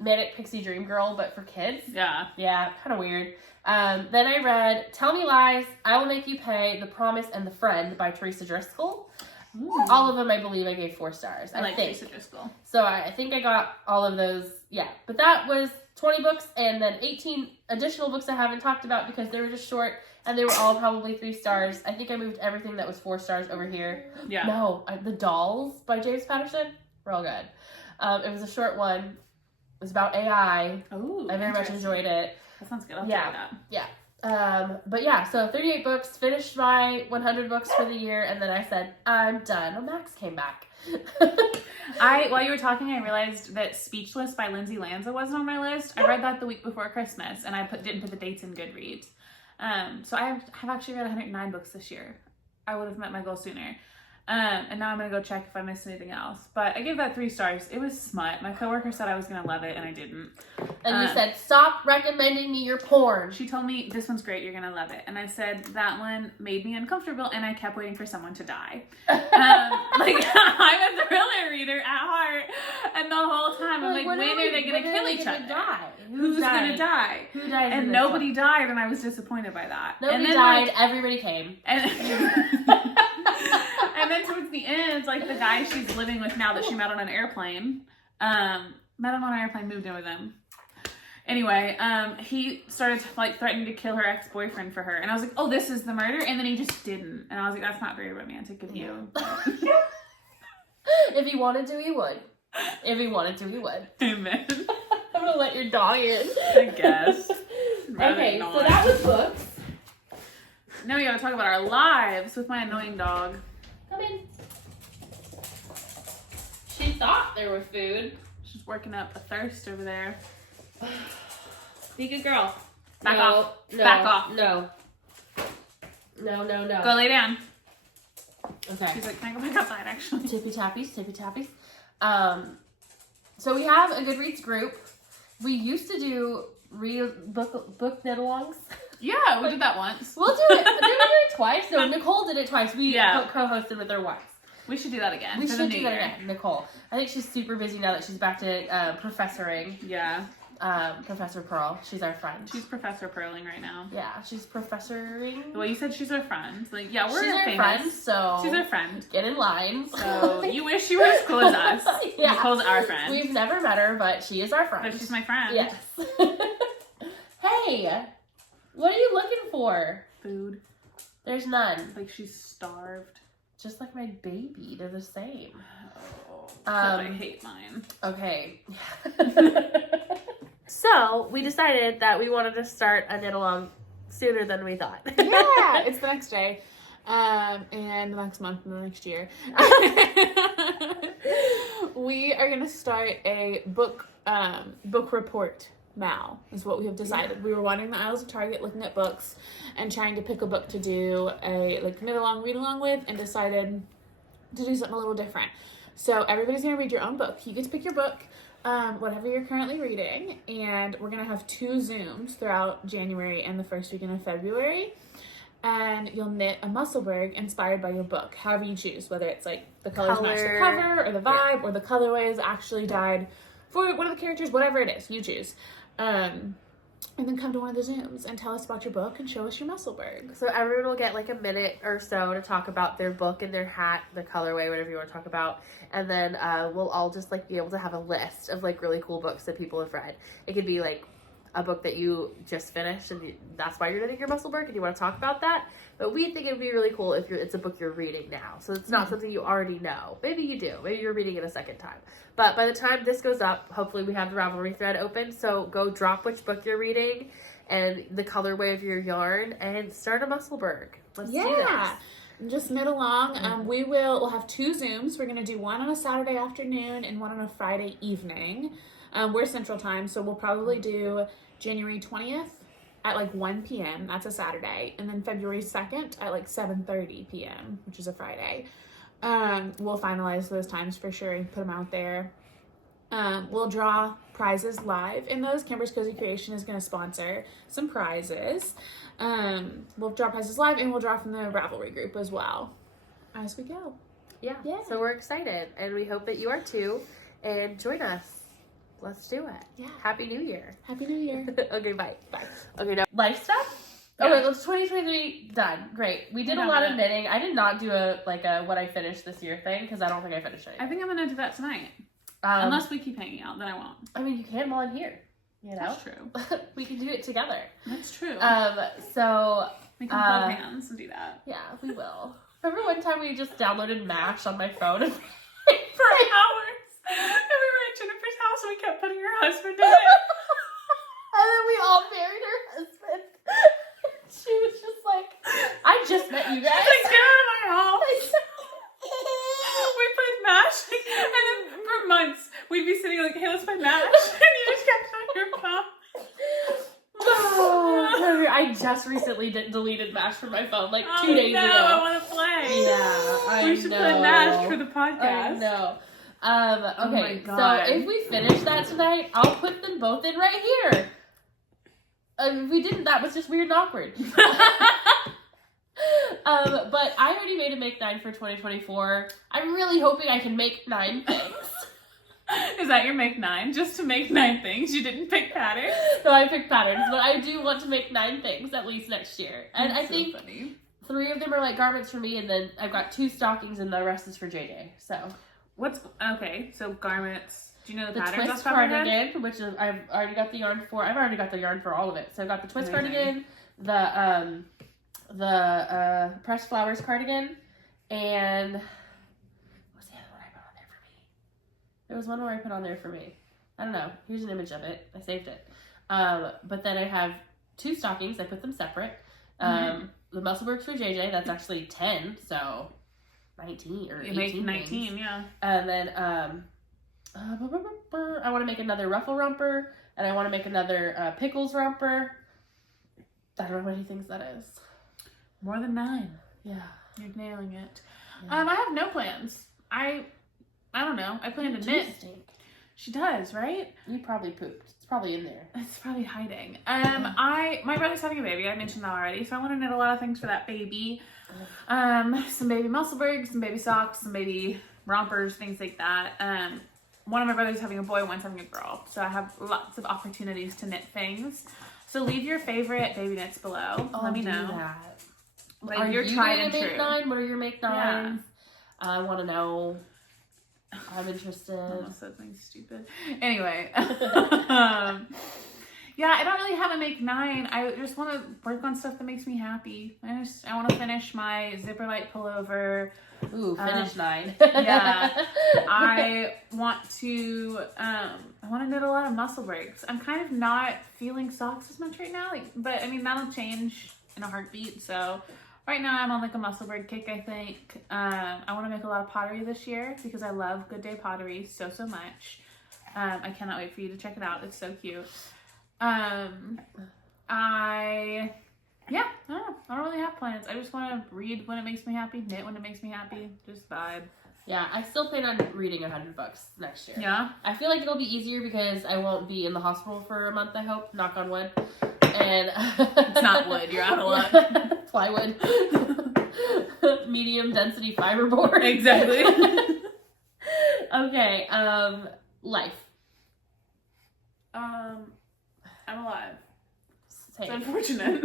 Manic Pixie Dream Girl, but for kids. Yeah. Yeah, kind of weird. Then I read Tell Me Lies, I Will Make You Pay, The Promise, and The Friend by Teresa Driscoll. Ooh. All of them, I believe, I gave 4 stars. I like think. Teresa Driscoll. So I think I got all of those. Yeah, but that was 20 books and then 18 additional books I haven't talked about because they were just short and they were all probably 3 stars. I think I moved everything that was 4 stars over here. Yeah. No, The Dolls by James Patterson were all good. It was a short one. It was about AI. Oh, I very much enjoyed it. That sounds good. I'll try that. Yeah. But yeah, so 38 books, finished my 100 books for the year, and then I said, I'm done. Well, Max came back. While you were talking, I realized that Speechless by Lindsay Lanza wasn't on my list. I read that the week before Christmas, and I didn't put the dates in Goodreads. So I have actually read 109 books this year. I would have met my goal sooner. And now I'm going to go check if I missed anything else. But I gave that 3 stars. It was smut. My coworker said I was going to love it, and I didn't. And you said, stop recommending me your porn. She told me, this one's great, you're going to love it. And I said, that one made me uncomfortable, and I kept waiting for someone to die. I'm a thriller reader at heart. And the whole time, I'm like, when are they going to kill each other? Who's going to die? Who died? And nobody died, and I was disappointed by that. Nobody died, everybody came. And then towards the end, it's like the guy she's living with now that she met on an airplane. Moved in with him. Anyway, he started like threatening to kill her ex-boyfriend for her. And I was like, oh, this is the murder? And then he just didn't. And I was like, that's not very romantic of you. If he wanted to, he would. If he wanted to, he would. Amen. I'm going to let your dog in. I guess. Okay, so that was books. Now we gotta talk about our lives with my annoying dog. Come in. She thought there was food. She's working up a thirst over there. Be a good girl. Back off. No. Go lay down. Okay. She's like, can I go back outside, actually? Tippy tappies. So we have a Goodreads group. We used to do real book knit-alongs. Yeah, we did that once. We'll do it. Did we do it twice? No, Nicole did it twice. We co-hosted with her once. We should do that again. We should do that again, Nicole. I think she's super busy now that she's back to professoring. Yeah. Professor Pearl. She's our friend. She's Professor Pearling right now. Yeah, she's professoring. Well, you said she's our friend. Like, yeah, we're she's our famous. friend, so she's our friend. Get in line. So you wish you were as cool as us. Yeah. Nicole's our friend. We've never met her, but she is our friend. But she's my friend. Yes. Hey, what are you looking for? Food. There's none. Like she's starved. Just like my baby, they're the same. Oh, I hate mine. Okay. So we decided that we wanted to start a knit along sooner than we thought. Yeah, it's the next day, and the next month, and the next year. We are gonna start a book report. MKAL is what we have decided. Yeah. We were wandering the aisles of Target looking at books and trying to pick a book to do a knit along, read along with, and decided to do something a little different. So everybody's gonna read your own book. You get to pick your book, whatever you're currently reading, and we're gonna have 2 Zooms throughout January and the first weekend of February. And you'll knit a Musselburgh inspired by your book, however you choose, whether it's like the colors match the cover or the vibe or the colorway is actually dyed for one of the characters, whatever it is, you choose. And then come to one of the Zooms and tell us about your book and show us your Musselburgh. So everyone will get like a minute or so to talk about their book and their hat, the colorway, whatever you want to talk about. And then we'll all just like be able to have a list of like really cool books that people have read. It could be like a book that you just finished and that's why you're knitting your Musselburgh and you want to talk about that. But we think it would be really cool if it's a book you're reading now. So it's not something you already know. Maybe you do. Maybe you're reading it a second time. But by the time this goes up, hopefully we have the Ravelry thread open. So go drop which book you're reading and the colorway of your yarn and start a Musselburgh. Let's do this. Just knit along. We'll have 2 Zooms. We're going to do one on a Saturday afternoon and one on a Friday evening. We're Central Time, so we'll probably do January 20th at like 1 p.m. That's a Saturday. And then February 2nd at like 7:30 p.m., which is a Friday. We'll finalize those times for sure and put them out there. We'll draw prizes live in those. Kimber's Cozy Creation is going to sponsor some prizes. We'll draw prizes live and we'll draw from the Ravelry group as well as we go. Yeah. So we're excited and we hope that you are too. and join us. Let's do it. Yeah. Happy New Year. Happy New Year. Okay, bye. Bye. Okay, now life stuff? Yeah. Okay, let's 2023 done. Great. We did a lot of knitting. I did not do a what I finished this year thing because I don't think I finished it. I think I'm gonna do that tonight. Unless we keep hanging out, then I won't. I mean, you can while I'm here. You know? That's true. We can do it together. That's true. So we can hold hands and do that. Yeah, we will. Remember one time we just downloaded MASH on my phone and for hours. And we were at Jennifer's house and we kept putting her husband in it. And then we all married her husband. She was just like, I just met you guys. She's like, get out of my house. We played MASH, and then for months we'd be sitting like, hey, let's play MASH, and you just kept on your phone. Oh, I just recently deleted MASH from my phone, like 2 days ago. I want to play. Yeah, we should play MASH for the podcast. No. Okay, Oh my God. so if we finish that tonight, I'll put them both in right here. If we didn't, that was just weird and awkward. But I already made a make 9 for 2024. I'm really hoping I can make 9 things. Is that your make 9? Just to make 9 things? You didn't pick patterns? No, I picked patterns, but I do want to make 9 things at least next year. And That's I think funny. 3 of them are like garments for me, and then I've got 2 stockings, and the rest is for JJ. So okay? So garments. Do you know the the patterns? twist cardigan, which is I've already got the yarn for. I've already got the yarn for all of it. So I've got the twist cardigan, the pressed flowers cardigan, and what's the other one I put on there for me? There was one more I put on there for me. I don't know. Here's an image of it. I saved it. But then I have 2 stockings. I put them separate. The Musselburgh for JJ. That's actually 10. So 19 or 18 19, things. yeah. And then I want to make another ruffle romper, and I want to make another pickles romper. I don't know how many things that is. More than 9. Yeah. You're nailing it. Yeah. I have no plans. I don't know. I plan to knit. Stink. She does, right? You probably pooped. It's probably in there. It's probably hiding. My brother's having a baby. I mentioned that already. So I want to knit a lot of things for that baby. Some baby Musselburgh, some baby socks, some baby rompers, things like that. One of my brothers having a boy, one's having a girl. So I have lots of opportunities to knit things. So leave your favorite baby knits below. Let me know. That. Like, Are you're you tried doing and a make true. 9? What are your make 9s? Yeah. I want to know. I'm interested. I almost said something stupid. Anyway. Yeah, I don't really have a make 9. I just want to work on stuff that makes me happy. I want to finish my zipper light pullover. Ooh, finish 9. Yeah. I want to knit a lot of Musselburghs. I'm kind of not feeling socks as much right now, but I mean that'll change in a heartbeat. So right now I'm on like a Musselburgh kick, I think. I want to make a lot of pottery this year because I love Good Day pottery so much. I cannot wait for you to check it out. It's so cute. I don't know. I don't really have plans. I just want to read when it makes me happy, knit when it makes me happy, just vibe. Yeah, I still plan on reading 100 books next year. Yeah? I feel like it'll be easier because I won't be in the hospital for a month, I hope. Knock on wood. And It's not wood. You're out of luck. Plywood. Medium density fiberboard. Exactly. Okay, life. I'm alive. Same. It's unfortunate.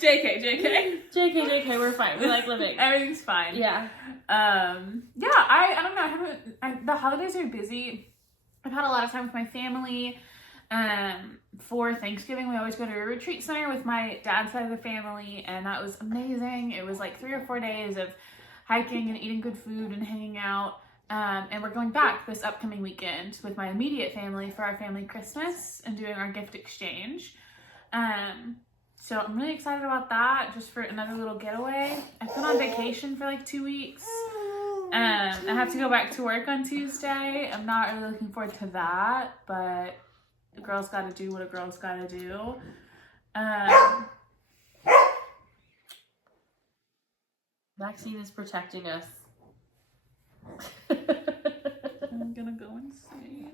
JK, we're fine. We like living. Everything's fine. Yeah. I don't know. The holidays are busy. I've had a lot of time with my family. For Thanksgiving, we always go to a retreat center with my dad's side of the family, and that was amazing. It was like 3 or 4 days of hiking and eating good food and hanging out. And we're going back this upcoming weekend with my immediate family for our family Christmas and doing our gift exchange. So I'm really excited about that, just for another little getaway. I've been on vacation for like 2 weeks. I have to go back to work on Tuesday. I'm not really looking forward to that, but a girl's got to do what a girl's got to do. Maxine is protecting us. I'm gonna go insane.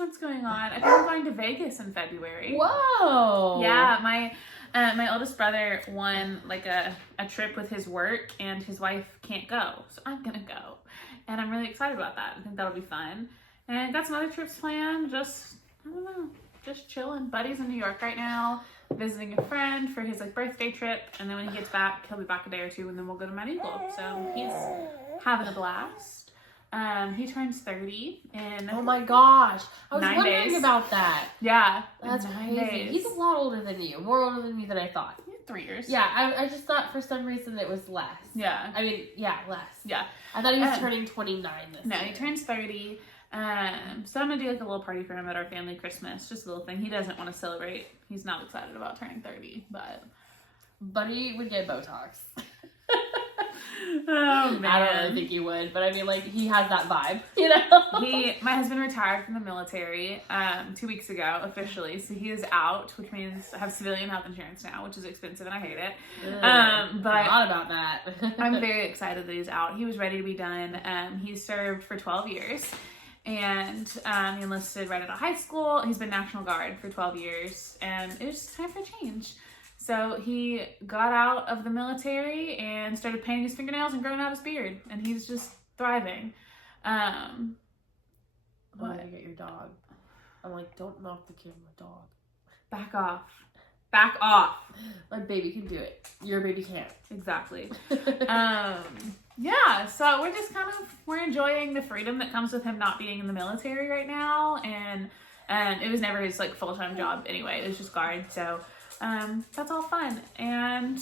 what's going on. I think I'm going to Vegas in February. Whoa. Yeah, my oldest brother won like a trip with his work, and his wife can't go, so I'm gonna go, and I'm really excited about that. I think that'll be fun. And got some other trips planned. Just I don't know, just chilling. Buddy's in New York right now, visiting a friend for his like birthday trip, and then when he gets back, he'll be back a day or two, and then we'll go to Nightowl. So he's having a blast. He turns 30 in Oh my gosh. I was 9 wondering days. about that. Yeah, That's 9 crazy. days. He's a lot older than you. More older than me than I thought. 3 years. Yeah, I just thought for some reason it was less. Yeah. I mean, yeah, less. Yeah. I thought he was turning 29 this No, year. he turns 30. So I'm gonna do like a little party for him at our family Christmas. Just a little thing. He doesn't want to celebrate. He's not excited about turning 30, but Buddy would get Botox. oh man, I don't really think he would, but I mean, like, he has that vibe, you know? My husband retired from the military 2 weeks ago officially, so he is out, which means I have civilian health insurance now, which is expensive and I hate it. But not about that. I'm very excited that he's out. He was ready to be done. He served for 12 years. And he enlisted right out of high school. He's been National Guard for 12 years, and it was just time for a change. So he got out of the military and started painting his fingernails and growing out his beard, and he's just thriving. I'm What? gonna get your dog. I'm like, don't knock the kid on my dog. Back off. Back off. My baby can do it. Your baby can't. Exactly. Yeah, so we're just we're enjoying the freedom that comes with him not being in the military right now, and it was never his like full-time job anyway. It was just guard, so that's all fun. And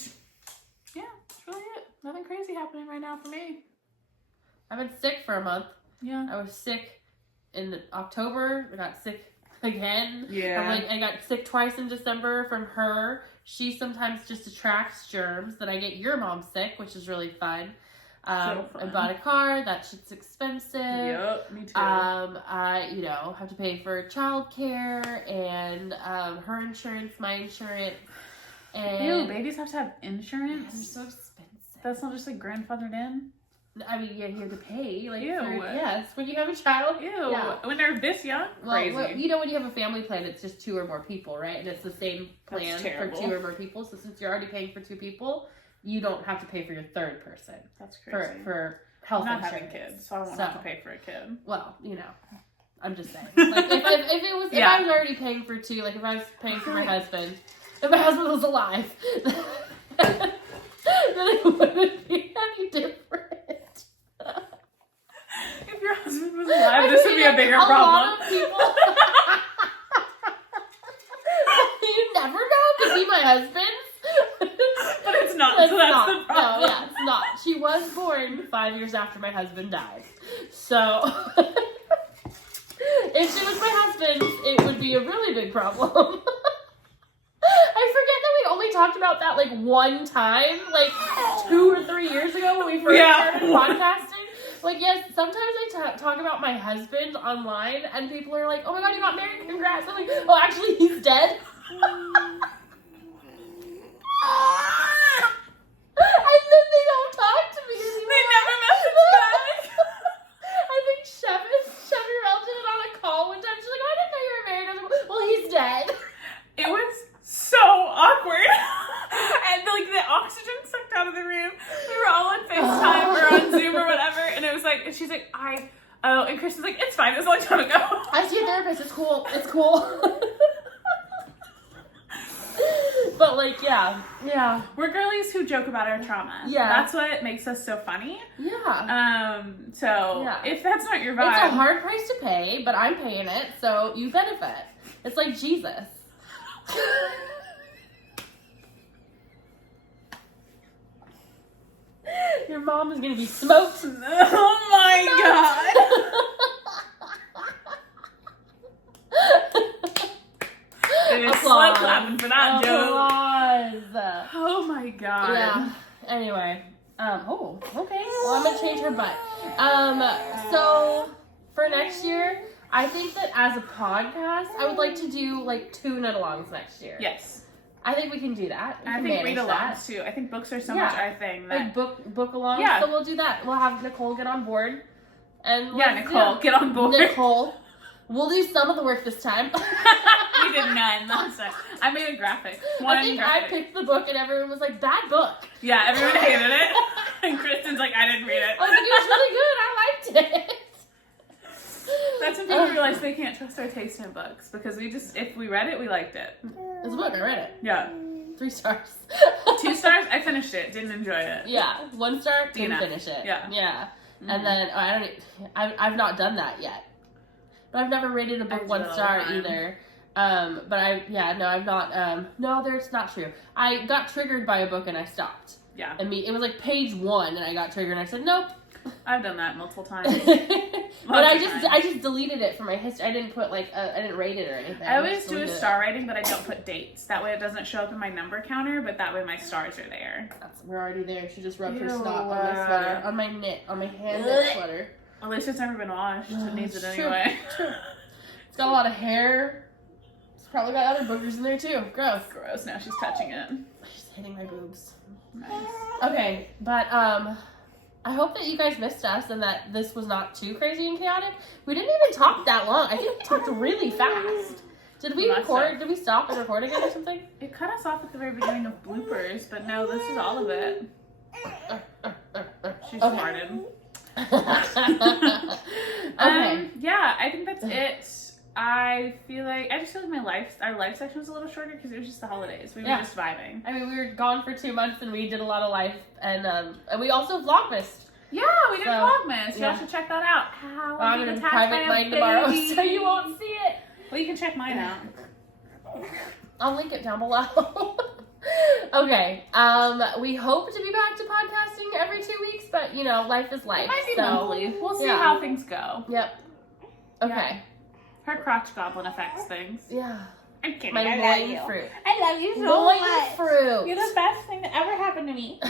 yeah, that's really it. Nothing crazy happening right now for me. I've been sick for a month. Yeah. I was sick in October. I got sick again. Yeah. I got sick twice in December from her. She sometimes just attracts germs. Then I get your mom sick, which is really fun. So I fun. bought a car. That shit's expensive. Yep, me too. I, have to pay for childcare and her insurance, my insurance. And Ew, babies have to have insurance? they're so expensive. That's not just like grandfathered in? I mean, yeah, you have to pay. Like, Ew. yes, when you have a child. Ew. Yeah. When they're this young? Crazy. Well, when you have a family plan, it's just 2 or more people, right? And it's the same plan That's for terrible. 2 or more people. So since you're already paying for 2 people, you don't have to pay for your 3rd person That's crazy. for health I'm not insurance. having kids, so I won't have to pay for a kid. Well, I'm just saying. Like, if Yeah. I was already paying for 2, like if I was paying for my husband, if my husband was alive, then it wouldn't be any different. If your husband was alive, this would be a bigger a problem. lot of people. You never know. Could be my husband's. But it's not, It's so that's not. the problem. No, yeah, it's not. She was born 5 years after my husband died. So, if she was my husband's, it would be a really big problem. I forget that we only talked about that like one time, like 2 or 3 years ago when we first started podcasting. Like, yes, sometimes I talk about my husband online, and people are like, oh my god, you got married, congrats. I'm like, oh, actually, he's dead. And then they don't talk to me anymore. They never message back. I think Chevy Rel did it on a call one time. She's like, oh, I didn't know you were married. I was like, well, he's dead. It was so awkward. And like the oxygen sucked out of the room. We were all on FaceTime or on Zoom or whatever, and it was like, and she's like, and Kristen's like, it's fine, it was a long time ago. I see a therapist. It's cool. It's cool. But like, yeah. We're girlies who joke about our trauma. Yeah. That's what makes us so funny. Yeah. So Yeah. if that's not your vibe. It's a hard price to pay, but I'm paying it, so you benefit. It's like Jesus. Your mom is gonna be smoked. Oh my god. There's slow clapping for that joke. Applause. Oh my god. Yeah. Anyway. Okay. Well, I'm gonna change her butt. So for next year, I think that as a podcast, I would like to do like 2 knitalongs next year. Yes. I think we can do that. I think read-alongs too. I think books are so much our thing. That... Like book alongs. Yeah. So we'll do that. We'll have Nicole get on board. And Nicole, get on board. Nicole. We'll do some of the work this time. We did none last time. I made a graphic. I think I picked the book and everyone was like, bad book. Yeah, everyone hated it. And Kristen's like, I didn't read it. I was like, it was really good. I liked it. That's when people realize they can't trust our taste in books. Because if we read it, we liked it. It's a book. I read it. Yeah. 3 stars. 2 stars, I finished it. Didn't enjoy it. Yeah. 1 star, didn't finish it. Yeah. Yeah. Mm-hmm. And then, I've not done that yet. But I've never rated a book 1 star either. But I've not, no, that's not true. I got triggered by a book and I stopped. Yeah. It was like page 1 and I got triggered and I said, nope. I've done that multiple times. But I just deleted it from my history. I didn't put I didn't rate it or anything. I always do a star rating, but I don't put dates. That way it doesn't show up in my number counter, but that way my stars are there. We're already there. She just rubbed her snot on my sweater, on my hand knit sweater. At least it's never been washed. It needs it anyway. True. It's got a lot of hair. It's probably got other boogers in there too. Gross. Gross. Now she's touching it. She's hitting my boobs. Nice. Okay, but I hope that you guys missed us and that this was not too crazy and chaotic. We didn't even talk that long. I think we talked really fast. Did we record? Did we stop and record again or something? It cut us off at the very beginning of bloopers, but no, this is all of it. She smarted. Okay. Yeah, I think that's it. I just feel like our life section was a little shorter because it was just the holidays. We were just vibing. I mean, we were gone for 2 months and we did a lot of life, and we also vlogmissed. Yeah, we did Vlogmas. Y'all should check that out. How I'm in private mine tomorrow, so you won't see it. Well, you can check mine out. I'll link it down below. Okay. We hope to be back to podcasting every 2 weeks, but life is life. It might be monthly. We'll see how things go. Yep. Okay. Yeah. Her crotch goblin affects things. Yeah. I'm kidding. My loin fruit. I love you so loin much. Fruit. You're the best thing that ever happened to me. I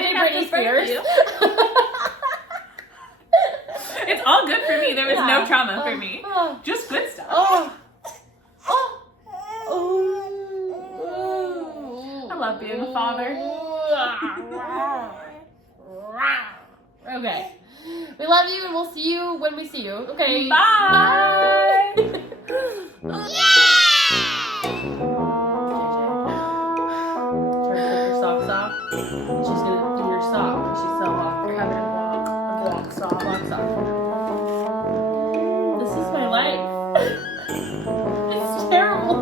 didn't have to Spears. You. It's all good for me. There was no trauma for me. Just good stuff. I love being a father. Okay. We love you and we'll see you when we see you. Okay. Bye. Socks off. She's gonna do your sock because she's so covered in block sock. This is my life. It's terrible.